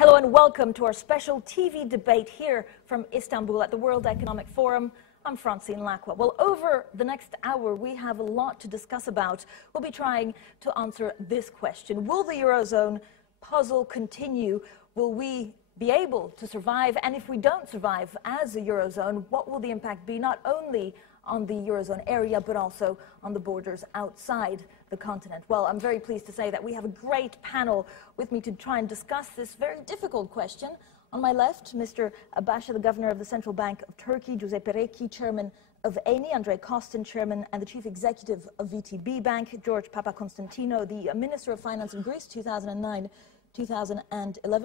Hello and welcome to our special TV debate here from Istanbul at the World Economic Forum. I'm Francine Lacqua. Well, over the next hour, we have a lot to discuss about. We'll be trying to answer this question. Will the Eurozone puzzle continue? Will we be able to survive? And if we don't survive as a Eurozone, what will the impact be not only on the Eurozone area, but also on the borders outside the continent? Well, I'm very pleased to say that we have a great panel with me to try and discuss this very difficult question. On my left, Mr. Basha, the Governor of the Central Bank of Turkey, Giuseppe Recchi, Chairman of ENI, Andrei Kostin, Chairman and the Chief Executive of VTB Bank, George Papaconstantinou, the Minister of Finance of Greece, 2009-2011,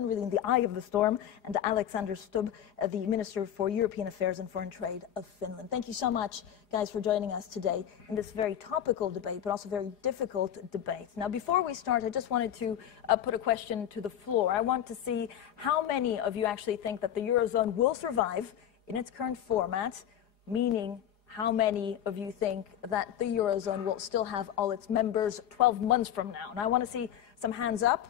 really in the eye of the storm, and Alexander Stubb, the Minister for European Affairs and Foreign Trade of Finland. Thank you so much, guys, for joining us today in this very topical debate, but also very difficult debate. Now, before we start, I just wanted to put a question to the floor. I want to see how many of you actually think that the Eurozone will survive in its current format, meaning how many of you think that the Eurozone will still have all its members 12 months from now? And I want to see some hands up.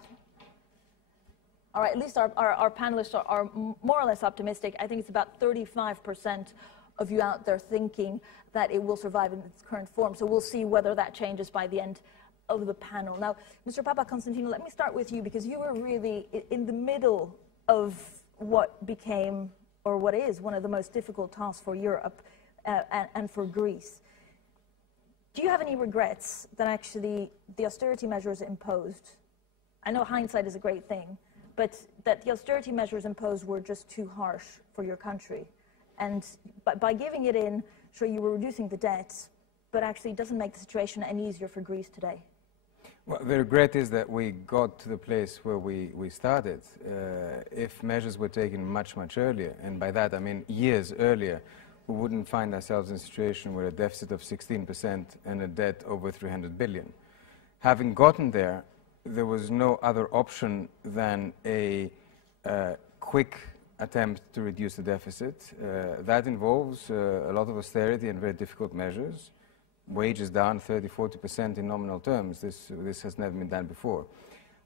All right, at least our panelists are more or less optimistic. I think it's about 35% of you out there thinking that it will survive in its current form. So we'll see whether that changes by the end of the panel. Now, Mr. Papaconstantinou, let me start with you, because you were really in the middle of what became, or what is, one of the most difficult tasks for Europe and for Greece. Do you have any regrets that actually the austerity measures imposed, I know hindsight is a great thing, but that the austerity measures imposed were just too harsh for your country? And by giving it in, sure, you were reducing the debt, but actually it doesn't make the situation any easier for Greece today. Well, the regret is that we got to the place where we started. If measures were taken much, much earlier, and by that I mean years earlier, we wouldn't find ourselves in a situation where a deficit of 16% and a debt over 300 billion. Having gotten there, there was no other option than a quick attempt to reduce the deficit. That involves a lot of austerity and very difficult measures. Wages down 30–40% in nominal terms. This has never been done before.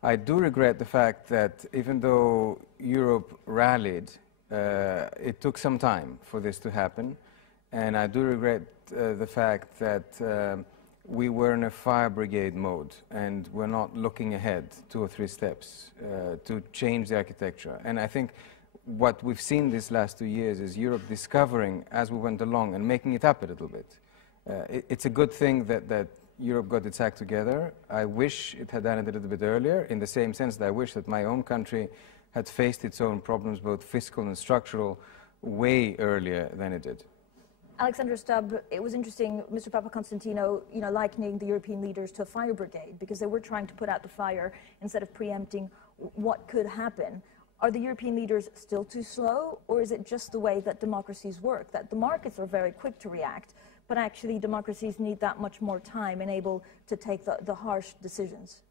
I do regret the fact that even though Europe rallied, it took some time for this to happen. And I do regret the fact that we were in a fire brigade mode and we're not looking ahead 2 or 3 steps to change the architecture. And I think what we've seen these last 2 years is Europe discovering as we went along and making it up a little bit. It's a good thing that Europe got its act together. I wish it had done it a little bit earlier, in the same sense that I wish that my own country had faced its own problems, both fiscal and structural, way earlier than it did. Alexander Stubb, it was interesting, Mr. Papaconstantinou, likening the European leaders to a fire brigade, because they were trying to put out the fire instead of preempting what could happen. Are the European leaders still too slow, or is it just the way that democracies work, that the markets are very quick to react, but actually democracies need that much more time and able to take the harsh decisions?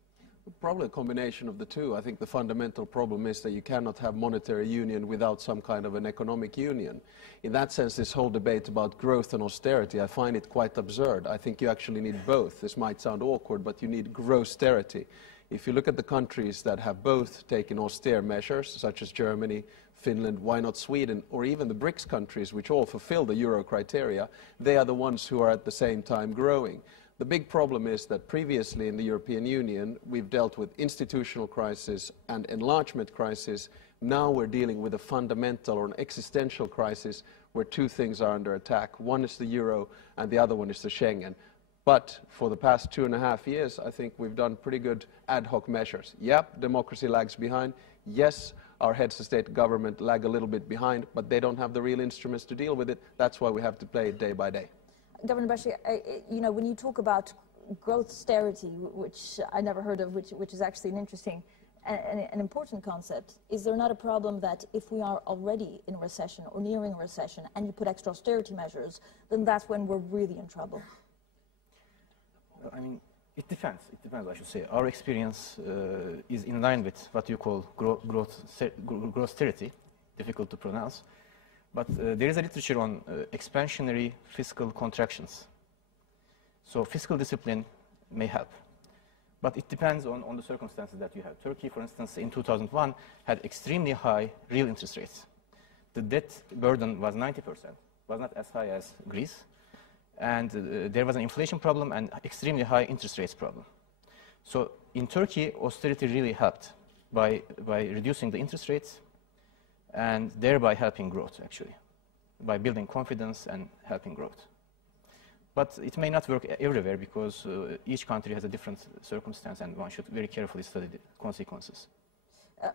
Probably a combination of the two. I think the fundamental problem is that you cannot have monetary union without some kind of an economic union. In that sense, this whole debate about growth and austerity, I find it quite absurd. I think you actually need both. This might sound awkward, but you need growth-sterity. If you look at the countries that have both taken austere measures, such as Germany, Finland, why not Sweden, or even the BRICS countries, which all fulfill the Euro criteria, they are the ones who are at the same time growing. The big problem is that previously in the European Union, we've dealt with institutional crisis and enlargement crisis. Now we're dealing with a fundamental or an existential crisis where 2 things are under attack. One is the Euro and the other one is the Schengen. But for the past 2.5 years, I think we've done pretty good ad hoc measures. Yep, democracy lags behind. Yes, our heads of state government lag a little bit behind, but they don't have the real instruments to deal with it. That's why we have to play it day by day. Governor Basha, when you talk about growth-sterity, which I never heard of, which is actually an interesting and an important concept, is there not a problem that if we are already in a recession or nearing a recession and you put extra austerity measures, then that's when we're really in trouble? I mean, it depends, I should say. Our experience is in line with what you call growth-sterity, difficult to pronounce. But there is a literature on expansionary fiscal contractions. So fiscal discipline may help. But it depends on the circumstances that you have. Turkey, for instance, in 2001 had extremely high real interest rates. The debt burden was 90%, was not as high as Greece. And there was an inflation problem and extremely high interest rates problem. So in Turkey, austerity really helped by reducing the interest rates and thereby helping growth, actually, by building confidence and helping growth. But it may not work everywhere because each country has a different circumstance and one should very carefully study the consequences.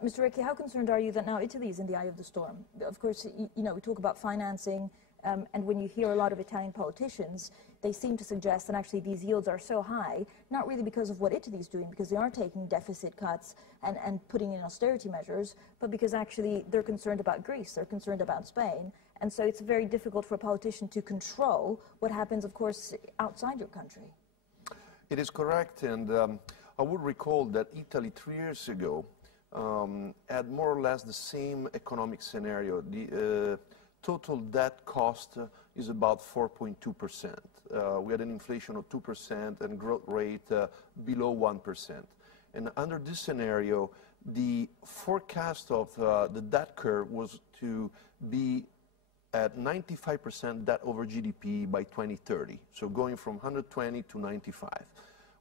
Mr. Recchi, how concerned are you that now Italy is in the eye of the storm? Of course, you know, we talk about financing, and when you hear a lot of Italian politicians, they seem to suggest that actually these yields are so high, not really because of what Italy is doing, because they are taking deficit cuts and putting in austerity measures, but because actually they're concerned about Greece, they're concerned about Spain, and so it's very difficult for a politician to control what happens, of course, outside your country. It is correct, and I would recall that Italy 3 years ago had more or less the same economic scenario. The total debt cost is about 4.2%. We had an inflation of 2% and growth rate below 1%. And under this scenario, the forecast of the debt curve was to be at 95% debt over GDP by 2030. So going from 120 to 95,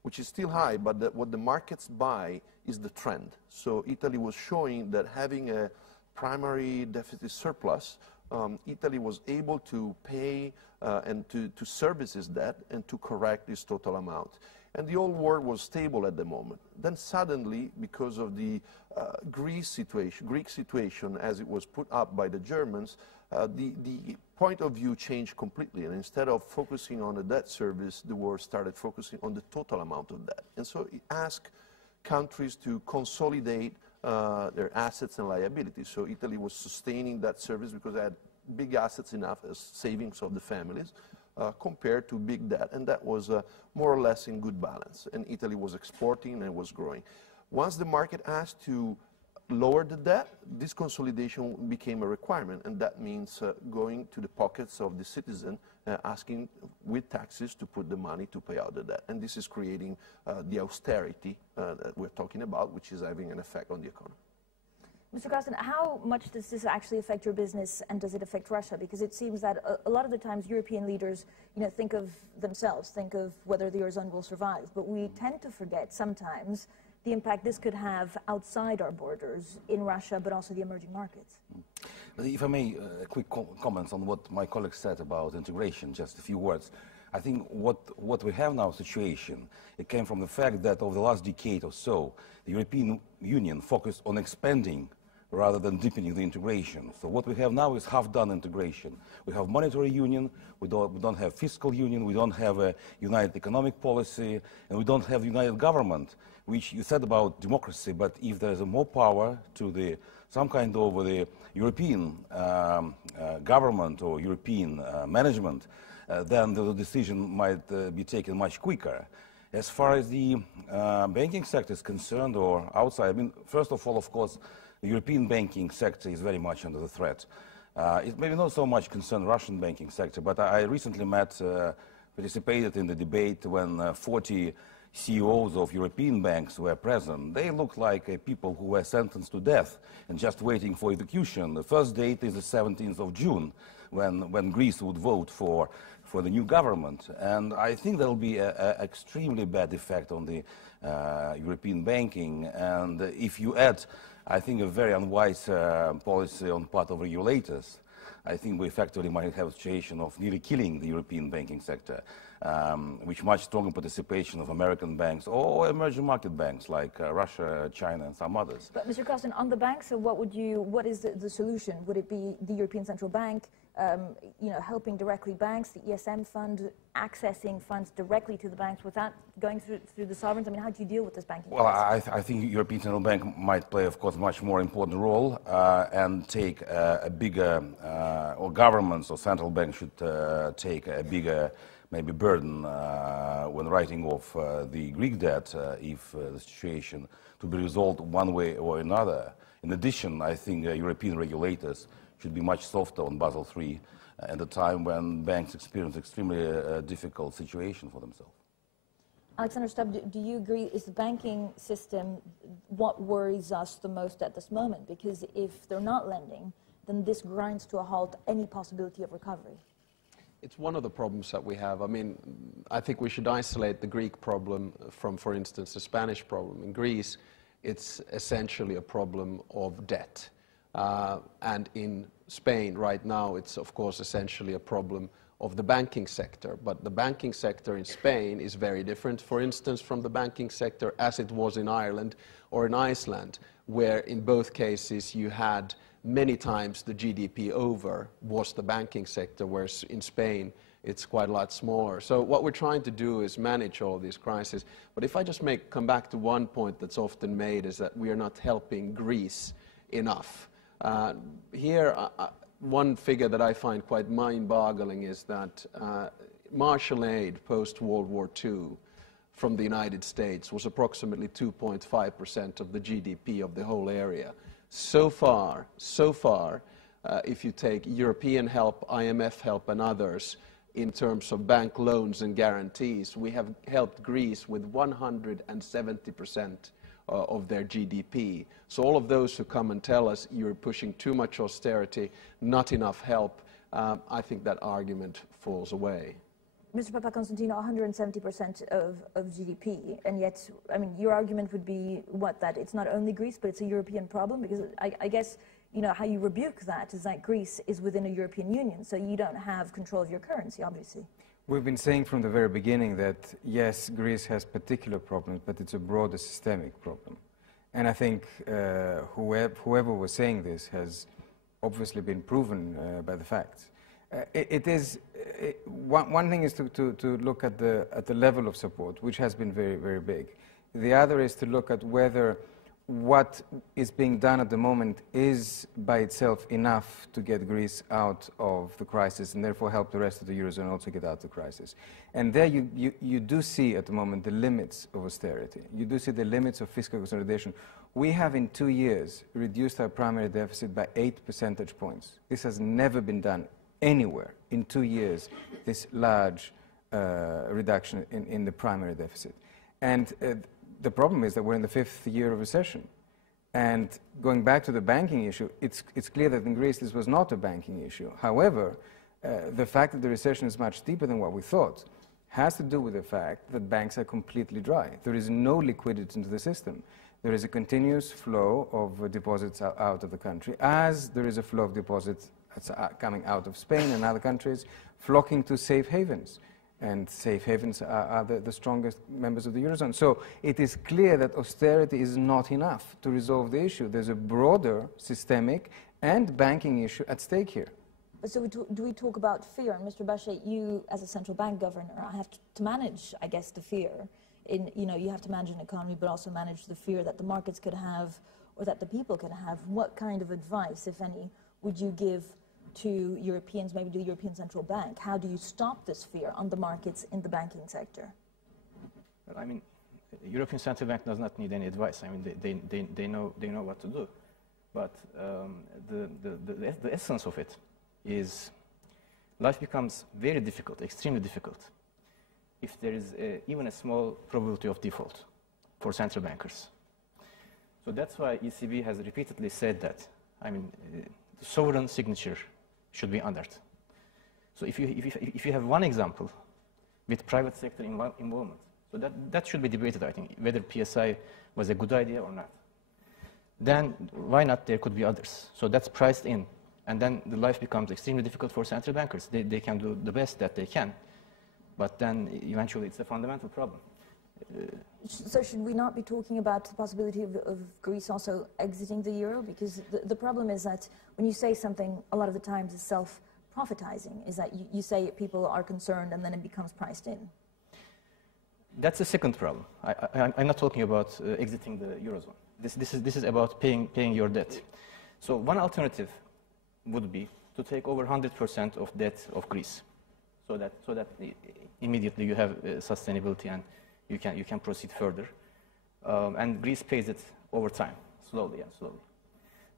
which is still high, but what the markets buy is the trend. So Italy was showing that having a primary deficit surplus, Italy was able to pay and to service its debt and to correct this total amount. And the whole world was stable at the moment. Then suddenly, because of the Greek situation as it was put up by the Germans, the point of view changed completely. And instead of focusing on the debt service, the world started focusing on the total amount of debt. And so it asked countries to consolidate their assets and liabilities. So Italy was sustaining that service because it had big assets enough as savings of the families compared to big debt, and that was more or less in good balance. And Italy was exporting and was growing. Once the market asked to lower the debt, this consolidation became a requirement, and that means going to the pockets of the citizen, asking with taxes to put the money to pay out the debt. And this is creating the austerity that we're talking about, which is having an effect on the economy. Mr. Kostin, how much does this actually affect your business, and does it affect Russia? Because it seems that a lot of the times European leaders, you know, think of themselves, think of whether the Eurozone will survive, but we tend to forget sometimes the impact this could have outside our borders in Russia, but also the emerging markets. If I may, quick comments on what my colleague said about integration, just a few words. I think what we have now situation, it came from the fact that over the last decade or so, the European Union focused on expanding rather than deepening the integration. So what we have now is half-done integration. We have monetary union, we don't have fiscal union, we don't have a united economic policy, and we don't have united government, which you said about democracy, but if there is more power to some kind of the European government or European management, then the decision might be taken much quicker. As far as the banking sector is concerned or outside, I mean, first of all, of course, the European banking sector is very much under the threat. It maybe not so much concern Russian banking sector, but I recently participated in the debate when 40 CEOs of European banks were present. They looked like people who were sentenced to death and just waiting for execution. The first date is the 17th of June, when Greece would vote for the new government. And I think there will be an extremely bad effect on the European banking. And if you add, I think, a very unwise policy on part of regulators, I think we effectively might have a situation of nearly killing the European banking sector, with much stronger participation of American banks or emerging market banks like Russia, China, and some others. But Mr. Kostin, on the banks, so what is the solution? Would it be the European Central Bank, you know, helping directly banks, the ESM fund, accessing funds directly to the banks without going through the sovereigns? I mean, how do you deal with this banking crisis? Well, I think European Central Bank might play, of course, much more important role and take a bigger, or governments or central banks should take a bigger maybe burden when writing off the Greek debt if the situation to be resolved one way or another. In addition, I think European regulators should be much softer on Basel III at a time when banks experience extremely difficult situation for themselves. Alexander Stubb, do you agree, is the banking system what worries us the most at this moment? Because if they're not lending, then this grinds to a halt any possibility of recovery. It's one of the problems that we have. I mean, I think we should isolate the Greek problem from, for instance, the Spanish problem. In Greece, it's essentially a problem of debt. And in Spain right now, it's of course essentially a problem of the banking sector. But the banking sector in Spain is very different, for instance, from the banking sector as it was in Ireland or in Iceland, where in both cases you had many times the GDP over was the banking sector, whereas in Spain it's quite a lot smaller. So what we're trying to do is manage all these crises. But if I just come back to one point that's often made, is that we are not helping Greece enough. Here, one figure that I find quite mind-boggling is that Marshall aid post-World War II from the United States was approximately 2.5% of the GDP of the whole area. So far, if you take European help, IMF help and others, in terms of bank loans and guarantees, we have helped Greece with 170% of their GDP. So all of those who come and tell us you're pushing too much austerity, not enough help, I think that argument falls away. Mr. Papaconstantinou, 170% of GDP, and yet, I mean, your argument would be what, that it's not only Greece, but it's a European problem? Because I guess, you know, how you rebuke that is that Greece is within a European Union, so you don't have control of your currency, obviously. We've been saying from the very beginning that, yes, Greece has particular problems, but it's a broader systemic problem. And I think whoever was saying this has obviously been proven by the facts. One thing is to look at the level of support, which has been very, very big. The other is to look at whether what is being done at the moment is by itself enough to get Greece out of the crisis and therefore help the rest of the Eurozone also get out of the crisis. And there you do see at the moment the limits of austerity. You do see the limits of fiscal consolidation. We have in 2 years reduced our primary deficit by 8 percentage points. This has never been done anywhere in 2 years, this large reduction in the primary deficit. And the problem is that we're in the 5th year of recession. And going back to the banking issue, it's clear that in Greece this was not a banking issue. However, the fact that the recession is much deeper than what we thought has to do with the fact that banks are completely dry. There is no liquidity into the system. There is a continuous flow of deposits out of the country, as there is a flow of deposits coming out of Spain and other countries, flocking to safe havens. And safe havens are the strongest members of the Eurozone. So it is clear that austerity is not enough to resolve the issue. There's a broader systemic and banking issue at stake here. So do we talk about fear? And Mr. Bachet, you as a central bank governor have to manage, I guess, the fear. You have to manage an economy, but also manage the fear that the markets could have or that the people could have. What kind of advice, if any, would you give to Europeans, maybe to the European Central Bank? How do you stop this fear on the markets in the banking sector? Well, I mean, the European Central Bank does not need any advice. I mean, they know what to do. But the essence of it is life becomes very difficult, extremely difficult, if there is even a small probability of default for central bankers. So that's why ECB has repeatedly said that, I mean, the sovereign signature should be honored. So if you have one example with private sector involvement, so that should be debated, I think, whether PSI was a good idea or not. Then why not there could be others? So that's priced in. And then the life becomes extremely difficult for central bankers. They can do the best that they can. But then eventually it's a fundamental problem. So should we not be talking about the possibility of Greece also exiting the euro? Because the problem is that when you say something, a lot of the times it's self-profitizing, is that you say people are concerned and then it becomes priced in. That's the second problem. I'm not talking about exiting the eurozone. This is about paying your debt. So one alternative would be to take over 100% of debt of Greece, so that immediately you have sustainability and you can proceed further. And Greece pays it over time, slowly and slowly.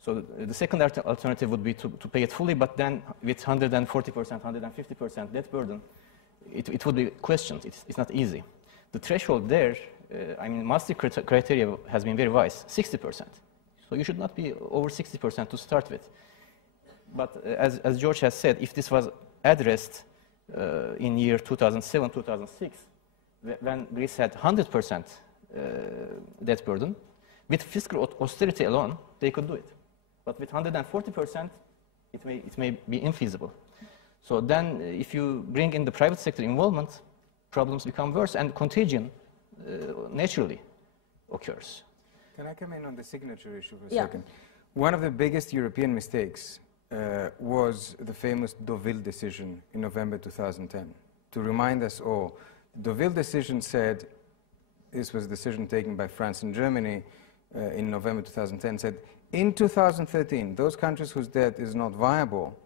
So the second alternative would be to pay it fully, but then with 140%, 150% debt burden, it would be questioned. It's not easy. the threshold there, I mean, Maastricht criteria has been very wise, 60%. So you should not be over 60% to start with. But as George has said, if this was addressed in year 2007, 2006, when Greece had 100% debt burden, with fiscal austerity alone, they could do it. But with 140%, it may be infeasible. So then, if you bring in the private sector involvement, problems become worse, and contagion naturally occurs. Can I come in on the signature issue for a second? One of the biggest European mistakes was the famous Deauville decision in November 2010. To remind us all, the Deauville decision said, this was a decision taken by France and Germany in November 2010, said, in 2013, those countries whose debt is not viable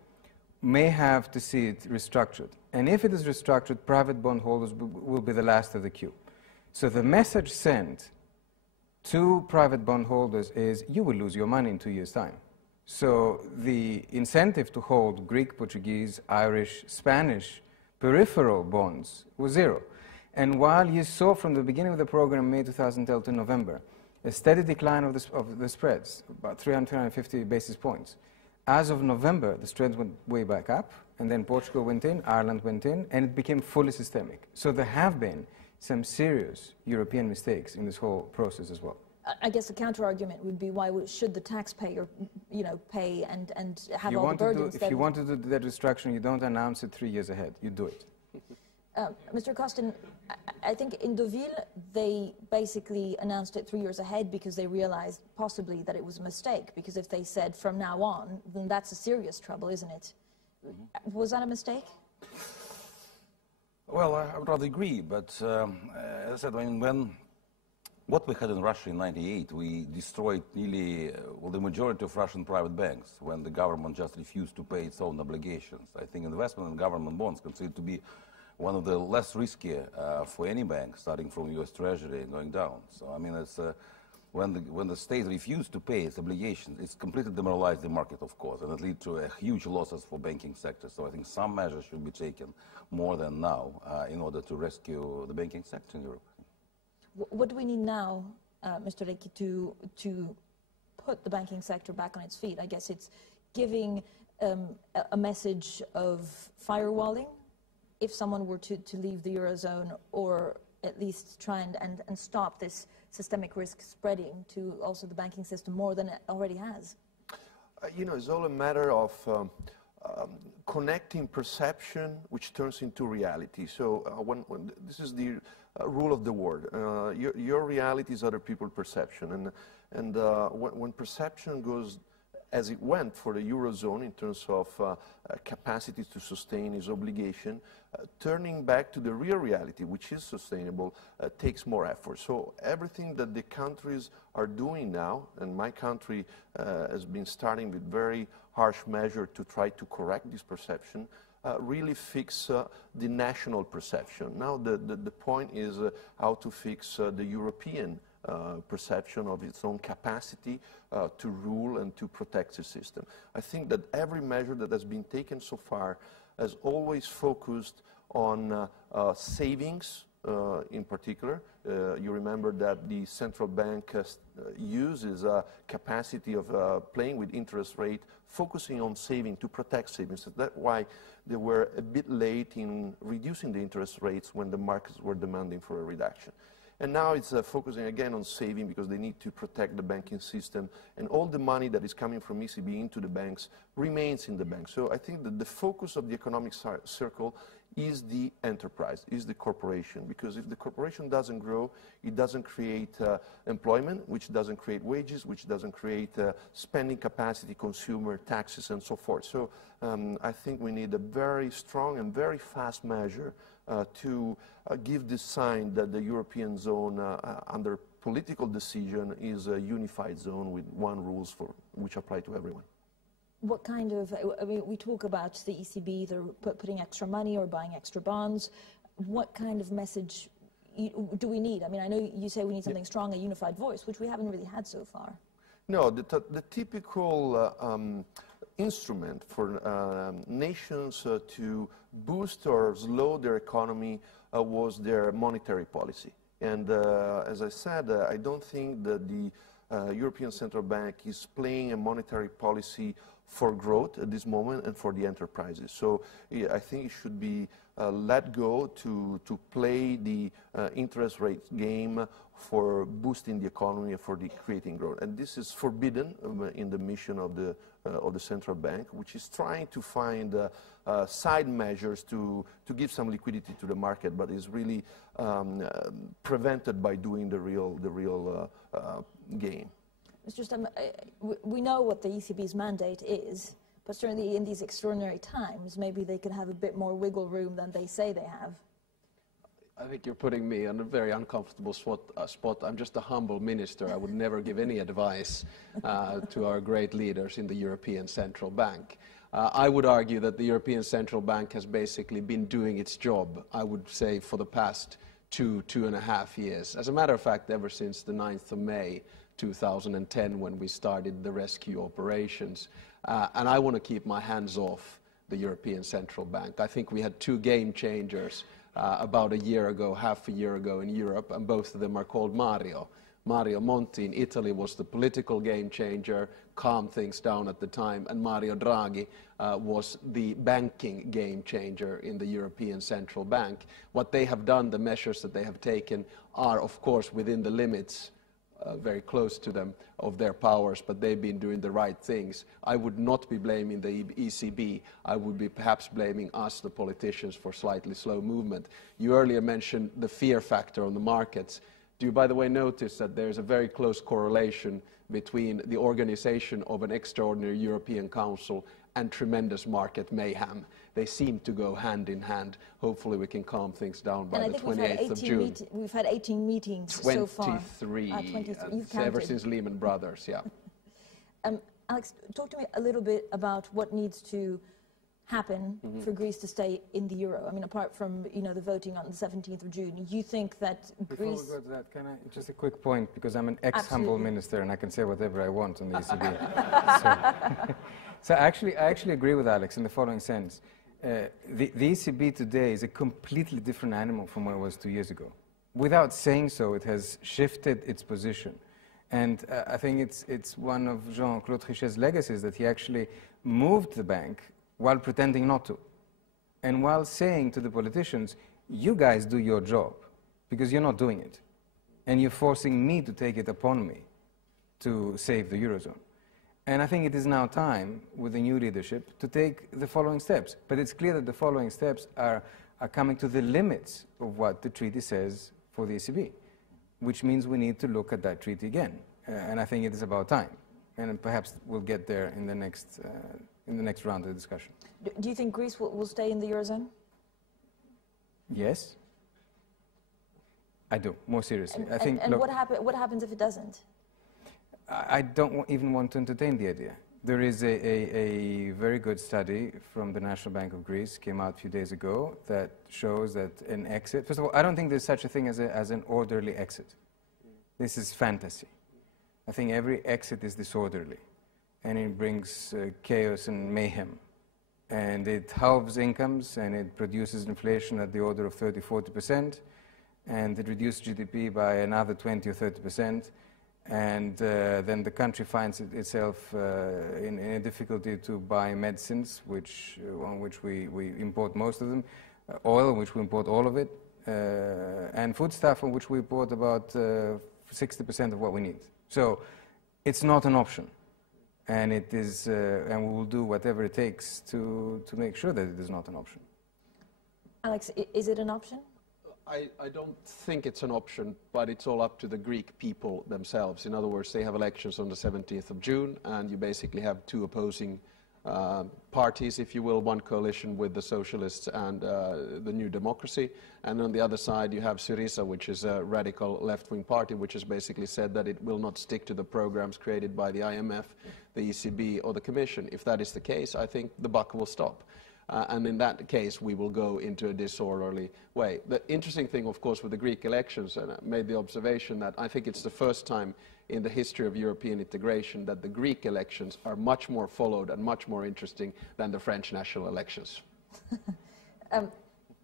may have to see it restructured. And if it is restructured, private bondholders will be the last of the queue. So the message sent to private bondholders is, you will lose your money in 2 years' time. So the incentive to hold Greek, Portuguese, Irish, Spanish peripheral bonds was zero. And while you saw from the beginning of the program, May 2012 to November, a steady decline of the spreads, about 350 basis points. As of November, the spreads went way back up, and then Portugal went in, Ireland went in, and it became fully systemic. So there have been some serious European mistakes in this whole process as well. I guess the counter-argument would be, why should the taxpayer, pay and have all the burdens? If you want to do that restructuring, you don't announce it 3 years ahead. You do it. Mr. Costin, I think in Deauville, they basically announced it 3 years ahead because they realized possibly that it was a mistake, because if they said from now on, then that's a serious trouble, isn't it? Was that a mistake? Well, I would rather agree, but as I said, what we had in Russia in '98, we destroyed nearly the majority of Russian private banks when the government just refused to pay its own obligations. I think investment in government bonds considered to be one of the less risky for any bank, starting from U.S. Treasury and going down. So, I mean, it's, when the state refused to pay its obligations, it's completely demoralized the market, of course, and it led to huge losses for banking sector. So I think some measures should be taken more than now in order to rescue the banking sector in Europe. What do we need now, Mr. Reiki, to put the banking sector back on its feet? I guess it's giving a message of firewalling, if someone were to leave the Eurozone, or at least try and stop this systemic risk spreading to also the banking system more than it already has? It's all a matter of connecting perception, which turns into reality. So when this is the rule of the world. Your reality is other people's perception. And when perception goes as it went for the Eurozone in terms of capacity to sustain its obligation, turning back to the real reality, which is sustainable, takes more effort. So everything that the countries are doing now, and my country has been starting with very harsh measures to try to correct this perception, really fix the national perception. Now the point is how to fix the European perception of its own capacity to rule and to protect the system. I think that every measure that has been taken so far has always focused on savings in particular. You remember that the central bank uses a capacity of playing with interest rate, focusing on saving to protect savings. That's why they were a bit late in reducing the interest rates when the markets were demanding for a reduction. And now it's focusing again on saving because they need to protect the banking system, and all the money that is coming from ECB into the banks remains in the banks. So I think that the focus of the economic circle is the enterprise, is the corporation, because if the corporation doesn't grow, it doesn't create employment, which doesn't create wages, which doesn't create spending capacity, consumer taxes, and so forth. So I think we need a very strong and very fast measure to give the sign that the European zone, under political decision, is a unified zone with one rules for which apply to everyone. What kind of, I mean, we talk about the ECB either putting extra money or buying extra bonds. What kind of message do we need? I mean, I know you say we need something strong, a unified voice, which we haven't really had so far. No, the typical instrument for nations to boost or slow their economy was their monetary policy. And as I said, I don't think that the European Central Bank is playing a monetary policy for growth at this moment and for the enterprises. So yeah, I think it should be let go to play the interest rate game for boosting the economy and for the creating growth. And this is forbidden in the mission of the central bank, which is trying to find side measures to give some liquidity to the market, but is really prevented by doing the real game. Mr. Stem, we know what the ECB's mandate is, but certainly in these extraordinary times, maybe they could have a bit more wiggle room than they say they have. I think you're putting me on a very uncomfortable spot. I'm just a humble minister. I would never give any advice to our great leaders in the European Central Bank. I would argue that the European Central Bank has basically been doing its job, I would say, for the past 2.5 years. As a matter of fact, ever since the 9th of May 2010, when we started the rescue operations. And I want to keep my hands off the European Central Bank. I think we had two game changers about a year ago, half a year ago in Europe, and both of them are called Mario. Mario Monti in Italy was the political game changer, calmed things down at the time, and Mario Draghi was the banking game changer in the European Central Bank. What they have done, the measures that they have taken, are of course within the limits, very close to them, of their powers, but they've been doing the right things. I would not be blaming the ECB. I would be perhaps blaming us, the politicians, for slightly slow movement. You earlier mentioned the fear factor on the markets. Do you, by the way, notice that there's a very close correlation between the organization of an extraordinary European Council and tremendous market mayhem? They seem to go hand in hand. Hopefully we can calm things down by the 28th of June. We've had 18 meetings so far. 23, You've ever since Lehman Brothers, yeah. Alex, talk to me a little bit about what needs to happen for Greece to stay in the euro. I mean, apart from the voting on the 17th of June, you think that Greece... Before we go to that, can I just a quick point, because I'm an ex-humble minister and I can say whatever I want on the ECB. so I actually agree with Alex in the following sense. The ECB today is a completely different animal from what it was 2 years ago. Without saying so, it has shifted its position. And I think it's one of Jean-Claude Trichet's legacies that he actually moved the bank while pretending not to. And while saying to the politicians, you guys do your job, because you're not doing it. And you're forcing me to take it upon me to save the Eurozone. And I think it is now time, with the new leadership, to take the following steps. But it's clear that the following steps are coming to the limits of what the treaty says for the ECB, which means we need to look at that treaty again. And I think it is about time. And perhaps we'll get there in the next round of the discussion. Do you think Greece will stay in the Eurozone? Yes. I do, more seriously. What happens if it doesn't? I don't even want to entertain the idea. There is a very good study from the National Bank of Greece, came out a few days ago, that shows that an exit... First of all, I don't think there's such a thing as an orderly exit. This is fantasy. I think every exit is disorderly, and it brings chaos and mayhem. And it halves incomes, and it produces inflation at the order of 30–40%, and it reduces GDP by another 20 or 30%. And then the country finds itself in a difficulty to buy medicines, on which we import most of them, oil, on which we import all of it, and foodstuff, on which we import about 60% of what we need. So it's not an option, and it is, and we will do whatever it takes to make sure that it is not an option. Alex, is it an option? I don't think it's an option, but it's all up to the Greek people themselves. In other words, they have elections on the 17th of June, and you basically have two opposing parties, if you will, one coalition with the Socialists and the New Democracy, and on the other side you have Syriza, which is a radical left-wing party, which has basically said that it will not stick to the programs created by the IMF, the ECB, or the Commission. If that is the case, I think the buck will stop. and in that case we will go into a disorderly way. The interesting thing, of course, with the Greek elections, and I made the observation that I think it's the first time in the history of European integration that the Greek elections are much more followed and much more interesting than the French national elections.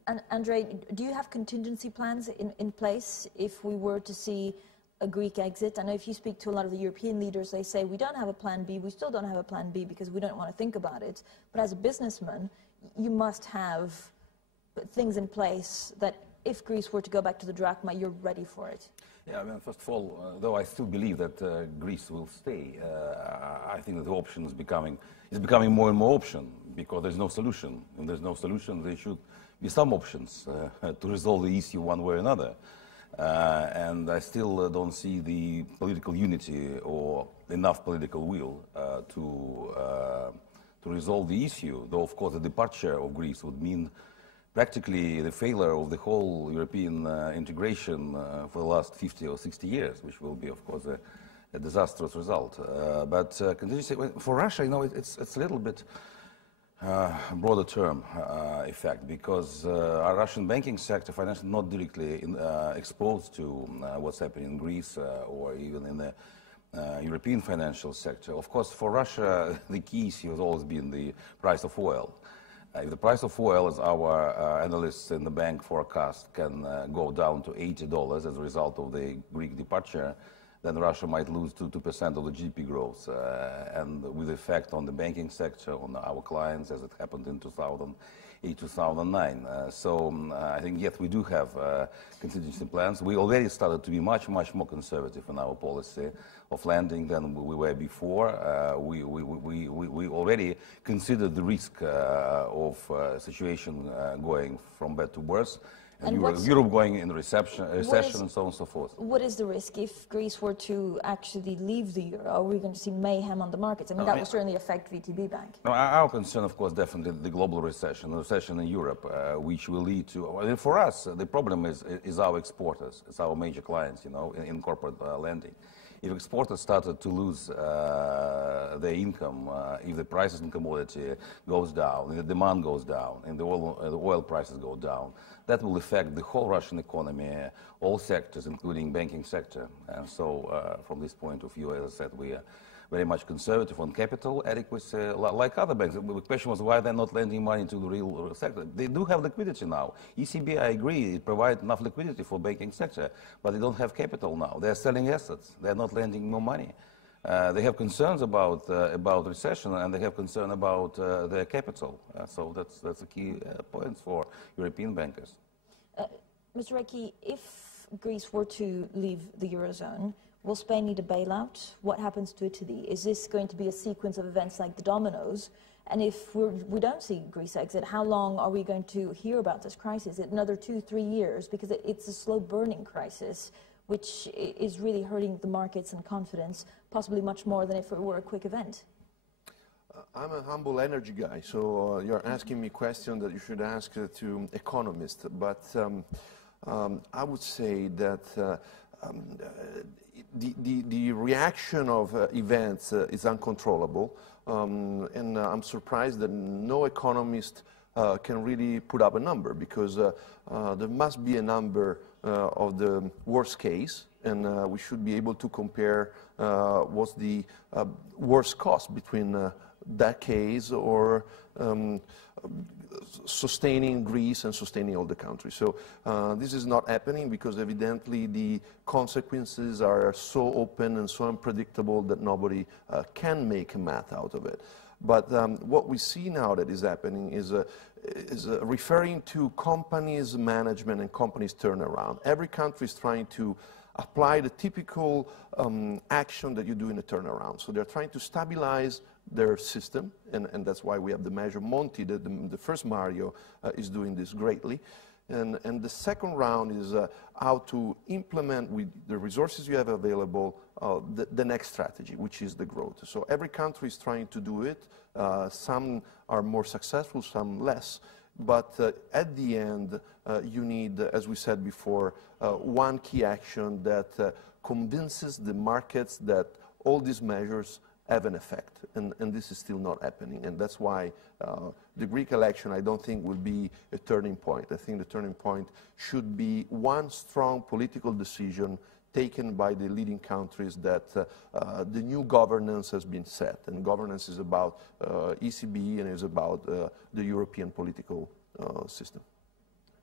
And Andrei, do you have contingency plans in place if we were to see a Greek exit? I know if you speak to a lot of the European leaders, they say, we don't have a plan B, we still don't have a plan B because we don't want to think about it. But as a businessman, you must have things in place that if Greece were to go back to the drachma, you're ready for it. Yeah, I mean, first of all, though I still believe that Greece will stay, I think that the option is becoming more and more option because there's no solution. When there's no solution, there should be some options to resolve the issue one way or another. And I still don't see the political unity or enough political will to resolve the issue, though of course the departure of Greece would mean practically the failure of the whole European integration for the last 50 or 60 years, which will be, of course, a disastrous result. But contingency for Russia, you know, it's a little bit broader term effect because our Russian banking sector, financial, not directly exposed to what's happening in Greece or even in the European financial sector. Of course, for Russia, the key issue has always been the price of oil. If the price of oil, as our analysts in the bank forecast, can go down to $80 as a result of the Greek departure, then Russia might lose 2% of the GDP growth, and with effect on the banking sector, on our clients, as it happened in 2008, 2009. So I think, yes, we do have contingency plans. We already started to be much more conservative in our policy of lending than we were before. We already considered the risk of situation going from bad to worse. And Europe going in recession and so on and so forth. What is the risk if Greece were to actually leave the euro? Are we going to see mayhem on the markets? I mean, that will certainly affect VTB Bank. No, our concern, of course, definitely the global recession, the recession in Europe, which will lead to. I mean, for us, the problem is our exporters, it's our major clients, you know, in corporate lending. If exporters started to lose their income, if the prices in commodity goes down, if the demand goes down, and the oil prices go down, that will affect the whole Russian economy, all sectors, including banking sector. And so, from this point of view, as I said, we are very much conservative on capital adequacy, like other banks. The question was why they're not lending money to the real sector. They do have liquidity now. ECB, I agree, it provides enough liquidity for banking sector, but they don't have capital now. They're selling assets. They're not lending more money. They have concerns about recession, and they have concern about their capital. So that's a key point for European bankers. Mr. Recchi, if Greece were to leave the Eurozone, will Spain need a bailout? What happens to Italy? Is this going to be a sequence of events like the dominoes? And if we don't see Greece exit, how long are we going to hear about this crisis? Is it another 2-3 years? Because it's a slow-burning crisis, which is really hurting the markets and confidence, possibly much more than if it were a quick event. I'm a humble energy guy, so you're asking me questions that you should ask to economists. But I would say that the reaction of events is uncontrollable, and I'm surprised that no economist can really put up a number, because there must be a number of the worst case, and we should be able to compare what's the worst cost between that case or sustaining Greece and sustaining all the countries. So this is not happening because evidently the consequences are so open and so unpredictable that nobody can make a math out of it. But what we see now that is happening is referring to companies' management and companies' turnaround. Every country is trying to apply the typical action that you do in a turnaround. So they're trying to stabilize their system, and that's why we have the measure Monti. The first Mario is doing this greatly. And the second round is how to implement with the resources you have available the next strategy, which is the growth. So every country is trying to do it. Some are more successful, some less. But at the end, you need, as we said before, one key action that convinces the markets that all these measures have an effect. And this is still not happening. And that's why the Greek election, I don't think, will be a turning point. I think the turning point should be one strong political decision taken by the leading countries that the new governance has been set. And governance is about ECB and is about the European political system.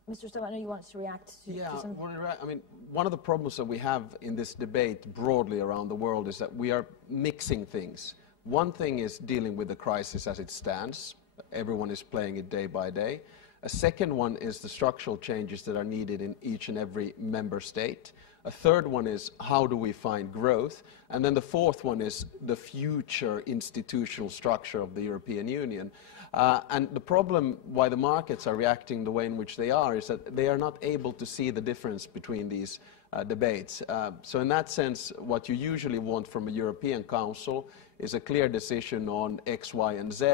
Mr. Stubb, I know you wanted to react to some... I mean, one of the problems that we have in this debate broadly around the world is that we are mixing things. One thing is dealing with the crisis as it stands. Everyone is playing it day by day. A second one is the structural changes that are needed in each and every member state. A third one is how do we find growth? And then the fourth one is the future institutional structure of the European Union. And the problem why the markets are reacting the way in which they are is that they are not able to see the difference between these debates. So in that sense, what you usually want from a European Council is a clear decision on X, Y, and Z,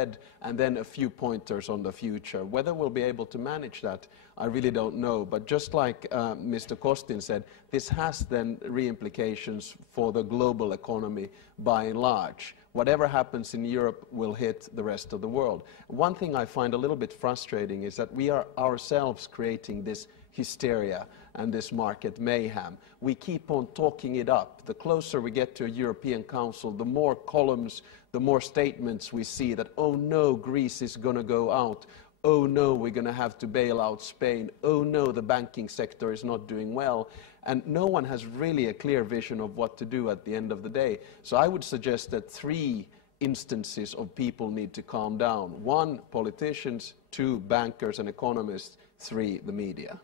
and then a few pointers on the future. Whether we'll be able to manage that, I really don't know. But just like Mr. Kostin said, this has then re-implications for the global economy by and large. Whatever happens in Europe will hit the rest of the world. One thing I find a little bit frustrating is that we are ourselves creating this hysteria and this market mayhem. We keep on talking it up. The closer we get to a European Council, the more columns, the more statements we see that, oh no, Greece is going to go out. Oh no, we're going to have to bail out Spain. Oh no, the banking sector is not doing well. And no one has really a clear vision of what to do at the end of the day. So I would suggest that three instances of people need to calm down. One, politicians. Two, bankers and economists. Three, the media.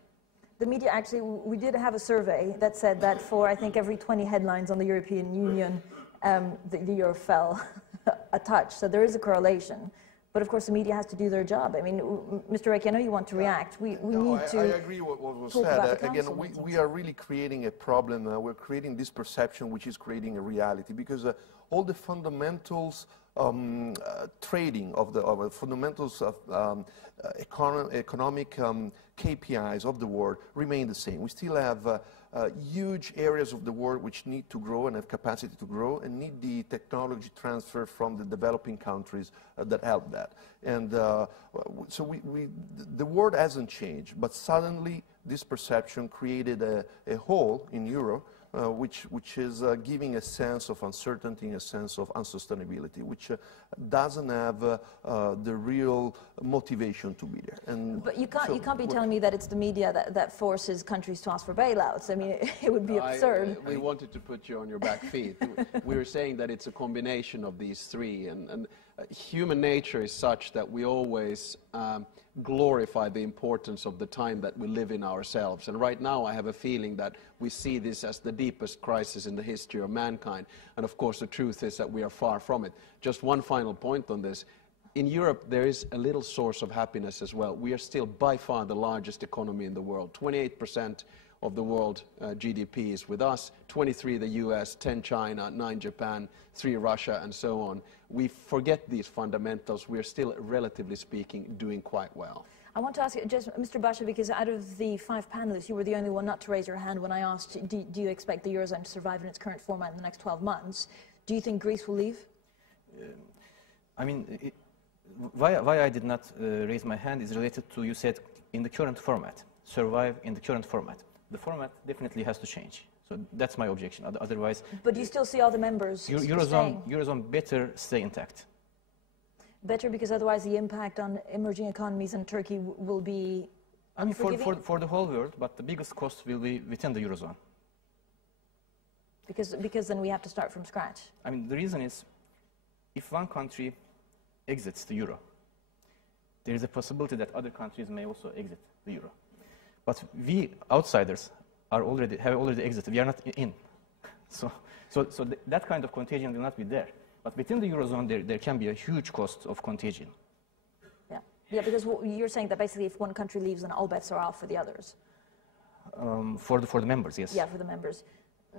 The media, actually, we did have a survey that said that for, I think, every 20 headlines on the European Union, the euro fell a touch. So there is a correlation. But of course, the media has to do their job. I mean, Mr. Reiki, I know you want to react. We need to. I agree with what was said. Again, we are really creating a problem. We're creating this perception, which is creating a reality, because all the fundamentals trading of the fundamentals of economic KPIs of the world remain the same. We still have huge areas of the world which need to grow and have capacity to grow and need the technology transfer from the developing countries that help that. And so the world hasn't changed, but suddenly this perception created a hole in Europe which is giving a sense of uncertainty, a sense of unsustainability, which doesn't have the real motivation to be there. And but you can't be telling me that it's the media that forces countries to ask for bailouts. I mean, it would be absurd. We wanted to put you on your back feet. We were saying that it's a combination of these three, and human nature is such that we always glorify the importance of the time that we live in ourselves. And right now I have a feeling that we see this as the deepest crisis in the history of mankind. And of course the truth is that we are far from it. Just one final point on this. In Europe there is a little source of happiness as well. We are still by far the largest economy in the world. 28% of the world GDP is with us, 23 the US, 10 China, 9 Japan, 3 Russia, and so on. We forget these fundamentals. We are still, relatively speaking, doing quite well. I want to ask you, just Mr. Basha, because out of the 5 panelists, you were the only one not to raise your hand when I asked, do you expect the Eurozone to survive in its current format in the next 12 months? Do you think Greece will leave? I mean, why I did not raise my hand is related to, you said, in the current format, survive in the current format. The format definitely has to change. So that's my objection. Otherwise, but you still see all the members Eurozone better stay intact. Better, because otherwise the impact on emerging economies and Turkey will be unforgiving? For the whole world, but the biggest cost will be within the Eurozone. Because then we have to start from scratch. I mean, the reason is, if one country exits the euro, there is a possibility that other countries may also exit the euro. But we outsiders have already exited. We are not in. So that kind of contagion will not be there. But within the Eurozone, there can be a huge cost of contagion. Yeah, because you're saying that basically if one country leaves, then all bets are off for the others. For the members, yes. Yeah, for the members.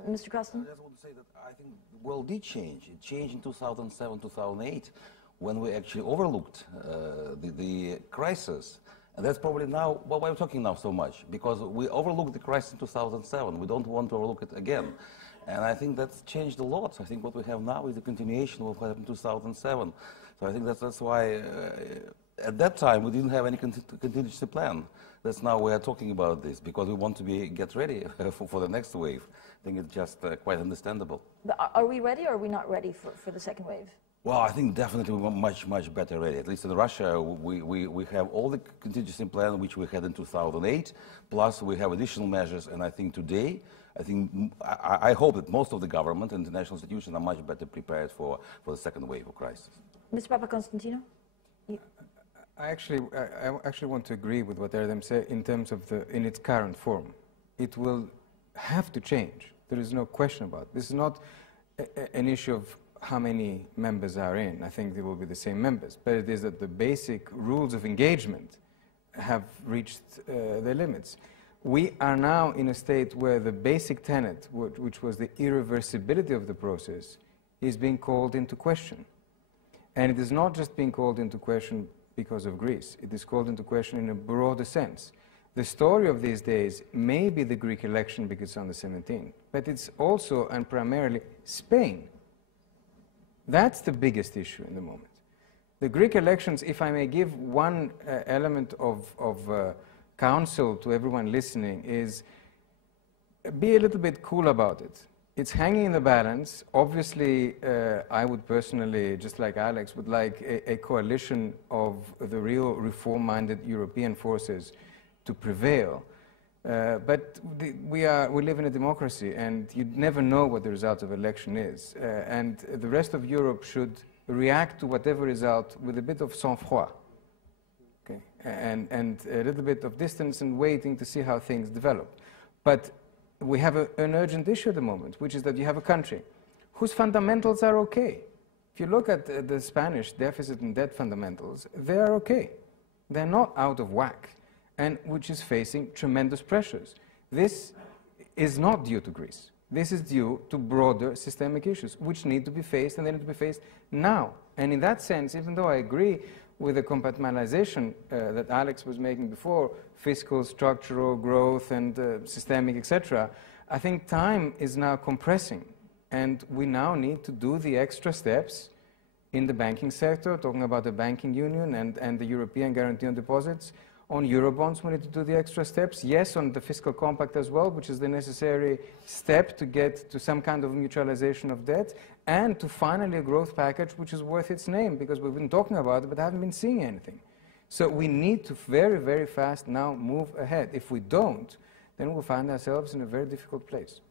Mr. Kostin? I just want to say that I think the world did change. It changed in 2007, 2008, when we actually overlooked the crisis. And that's probably now why we're talking now so much, because we overlooked the crisis in 2007. We don't want to overlook it again. And I think that's changed a lot. I think what we have now is a continuation of what happened in 2007. So I think that's why at that time we didn't have any contingency plan. That's now we are talking about this because we want to get ready for the next wave. I think it's just quite understandable. But are we ready or are we not ready for the second wave? Well, I think definitely we're much better ready. At least in Russia, we have all the contingency plan which we had in 2008, plus we have additional measures. And I think today, I hope that most of the government and international institutions are much better prepared for the second wave of crisis. Mr. Papaconstantinou? I actually want to agree with what Erdem said in terms of in its current form. It will have to change. There is no question about it. This is not an issue of how many members are in. I think they will be the same members. But it is that the basic rules of engagement have reached their limits. We are now in a state where the basic tenet, which was the irreversibility of the process, is being called into question. And it is not just being called into question because of Greece. It is called into question in a broader sense. The story of these days may be the Greek election because it's on the 17th, but it's also and primarily Spain. That's the biggest issue in the moment. The Greek elections, if I may give one element of counsel to everyone listening, is be a little bit cool about it. It's hanging in the balance. Obviously, I would personally, just like Alex, would like a coalition of the real reform-minded European forces to prevail. But we live in a democracy, and you never know what the result of election is. And the rest of Europe should react to whatever result with a bit of sang-froid, okay? And a little bit of distance and waiting to see how things develop. But we have an urgent issue at the moment, which is that you have a country whose fundamentals are okay. If you look at the Spanish deficit and debt fundamentals, they are okay. They're not out of whack, and which is facing tremendous pressures. This is not due to Greece. This is due to broader systemic issues, which need to be faced, and they need to be faced now. And in that sense, even though I agree with the compartmentalization that Alex was making before, fiscal, structural, growth, and systemic, etc., I think time is now compressing. And we now need to do the extra steps in the banking sector, talking about the banking union and the European guarantee on deposits. On Eurobonds, we need to do the extra steps. Yes, on the fiscal compact as well, which is the necessary step to get to some kind of mutualization of debt, and to finally a growth package which is worth its name, because we've been talking about it but haven't been seeing anything. So we need to very, very fast now move ahead. If we don't, then we'll find ourselves in a very difficult place.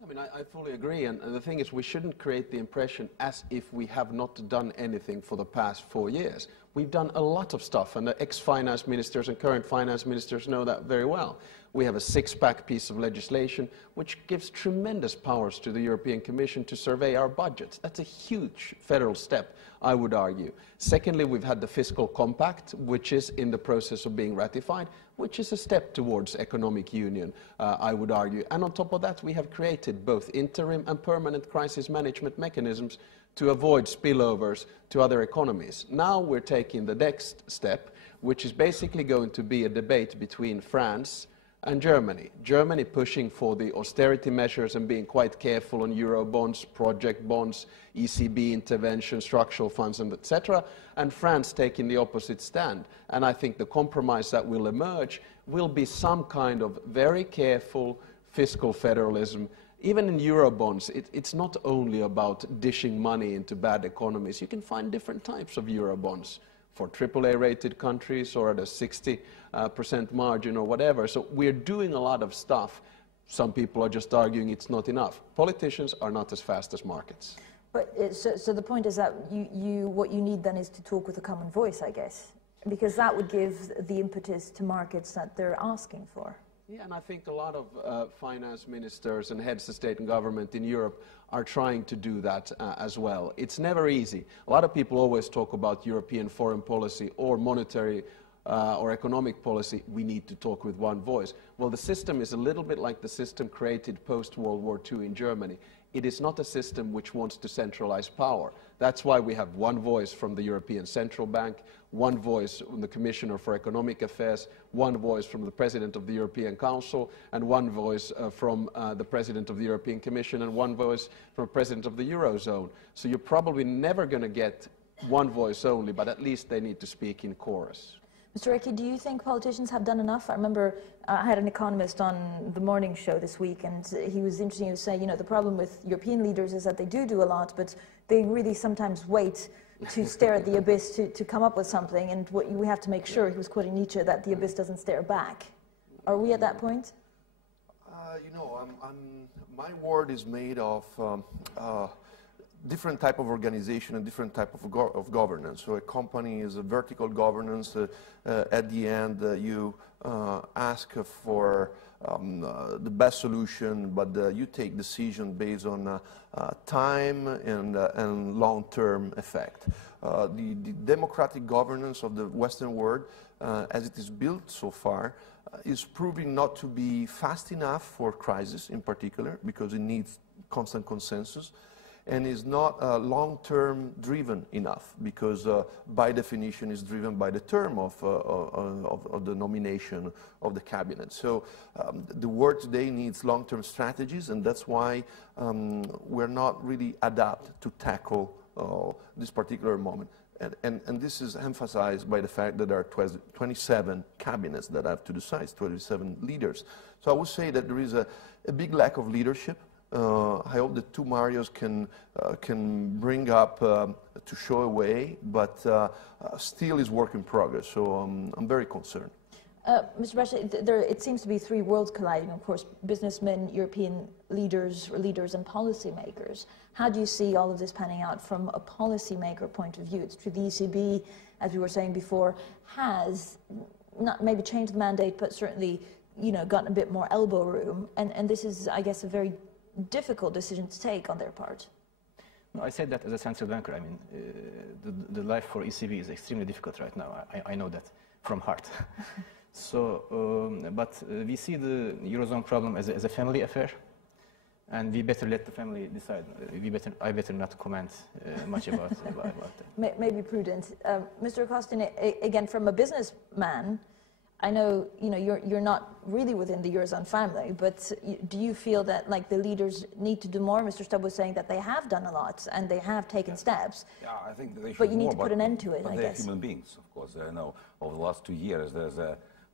I mean, I fully agree, and the thing is, we shouldn't create the impression as if we have not done anything for the past 4 years. We've done a lot of stuff, and the ex-finance ministers and current finance ministers know that very well. We have a six-pack piece of legislation which gives tremendous powers to the European Commission to survey our budgets. That's a huge federal step, I would argue. Secondly, we've had the fiscal compact, which is in the process of being ratified, which is a step towards economic union, I would argue. And on top of that, we have created both interim and permanent crisis management mechanisms to avoid spillovers to other economies. Now we're taking the next step, which is basically going to be a debate between France and Germany. Germany pushing for the austerity measures and being quite careful on euro bonds, project bonds, ECB intervention, structural funds, and etc. And France taking the opposite stand. And I think the compromise that will emerge will be some kind of very careful fiscal federalism. Even in Eurobonds, it's not only about dishing money into bad economies. You can find different types of Eurobonds for AAA-rated countries or at a 60% margin or whatever. So we're doing a lot of stuff. Some people are just arguing it's not enough. Politicians are not as fast as markets. But so the point is that what you need then is to talk with a common voice, I guess, because that would give the impetus to markets that they're asking for. Yeah, and I think a lot of finance ministers and heads of state and government in Europe are trying to do that as well. It's never easy. A lot of people always talk about European foreign policy or monetary or economic policy. We need to talk with one voice. Well, the system is a little bit like the system created post-World War II in Germany. It is not a system which wants to centralize power. That's why we have one voice from the European Central Bank, one voice from the Commissioner for Economic Affairs, one voice from the President of the European Council, and one voice from the President of the European Commission, and one voice from the President of the Eurozone. So you're probably never going to get one voice only, but at least they need to speak in chorus. Mr. Recchi, do you think politicians have done enough? I remember I had an economist on the morning show this week, and he was interesting to say, you know, the problem with European leaders is that they do a lot, but they really sometimes wait to stare at the abyss to come up with something, and we have to make sure, he was quoting Nietzsche, that the abyss doesn't stare back. Are we at that point? You know, my world is made of different type of organization and different type of governance. So a company is a vertical governance. At the end, you ask for the best solution, but you take decision based on time and long-term effect. The democratic governance of the Western world, as it is built so far, is proving not to be fast enough for crisis in particular, because it needs constant consensus, and is not long-term driven enough, because by definition is driven by the term of the nomination of the cabinet. So the world today needs long-term strategies, and that's why we're not really adapt to tackle this particular moment. And this is emphasized by the fact that there are 27 cabinets that have to decide, 27 leaders. So I would say that there is a big lack of leadership. I hope the two Marios can bring up to show a way, but still is work in progress. So I'm very concerned. Mr. Brescia, it seems to be three worlds colliding, of course, businessmen, European leaders, and policymakers. How do you see all of this panning out from a policymaker point of view? It's true the ECB, as we were saying before, has not maybe changed the mandate, but certainly, you know, gotten a bit more elbow room. And this is, I guess, a very difficult decision to take on their part. No, I said that as a central banker. I mean, the life for ECB is extremely difficult right now. I know that from heart. So, but we see the Eurozone problem as a family affair, and we better let the family decide. I better not comment much about that. Maybe prudent. Mr. Costin, again, from a businessman, I know, you know, you're not really within the Eurozone family, but do you feel that, like, the leaders need to do more? Mr. Stubb was saying that they have done a lot and they have taken steps. Yeah, I think they should. But you need to put an end to it, I guess. They're human beings, of course. I know over the last 2 years,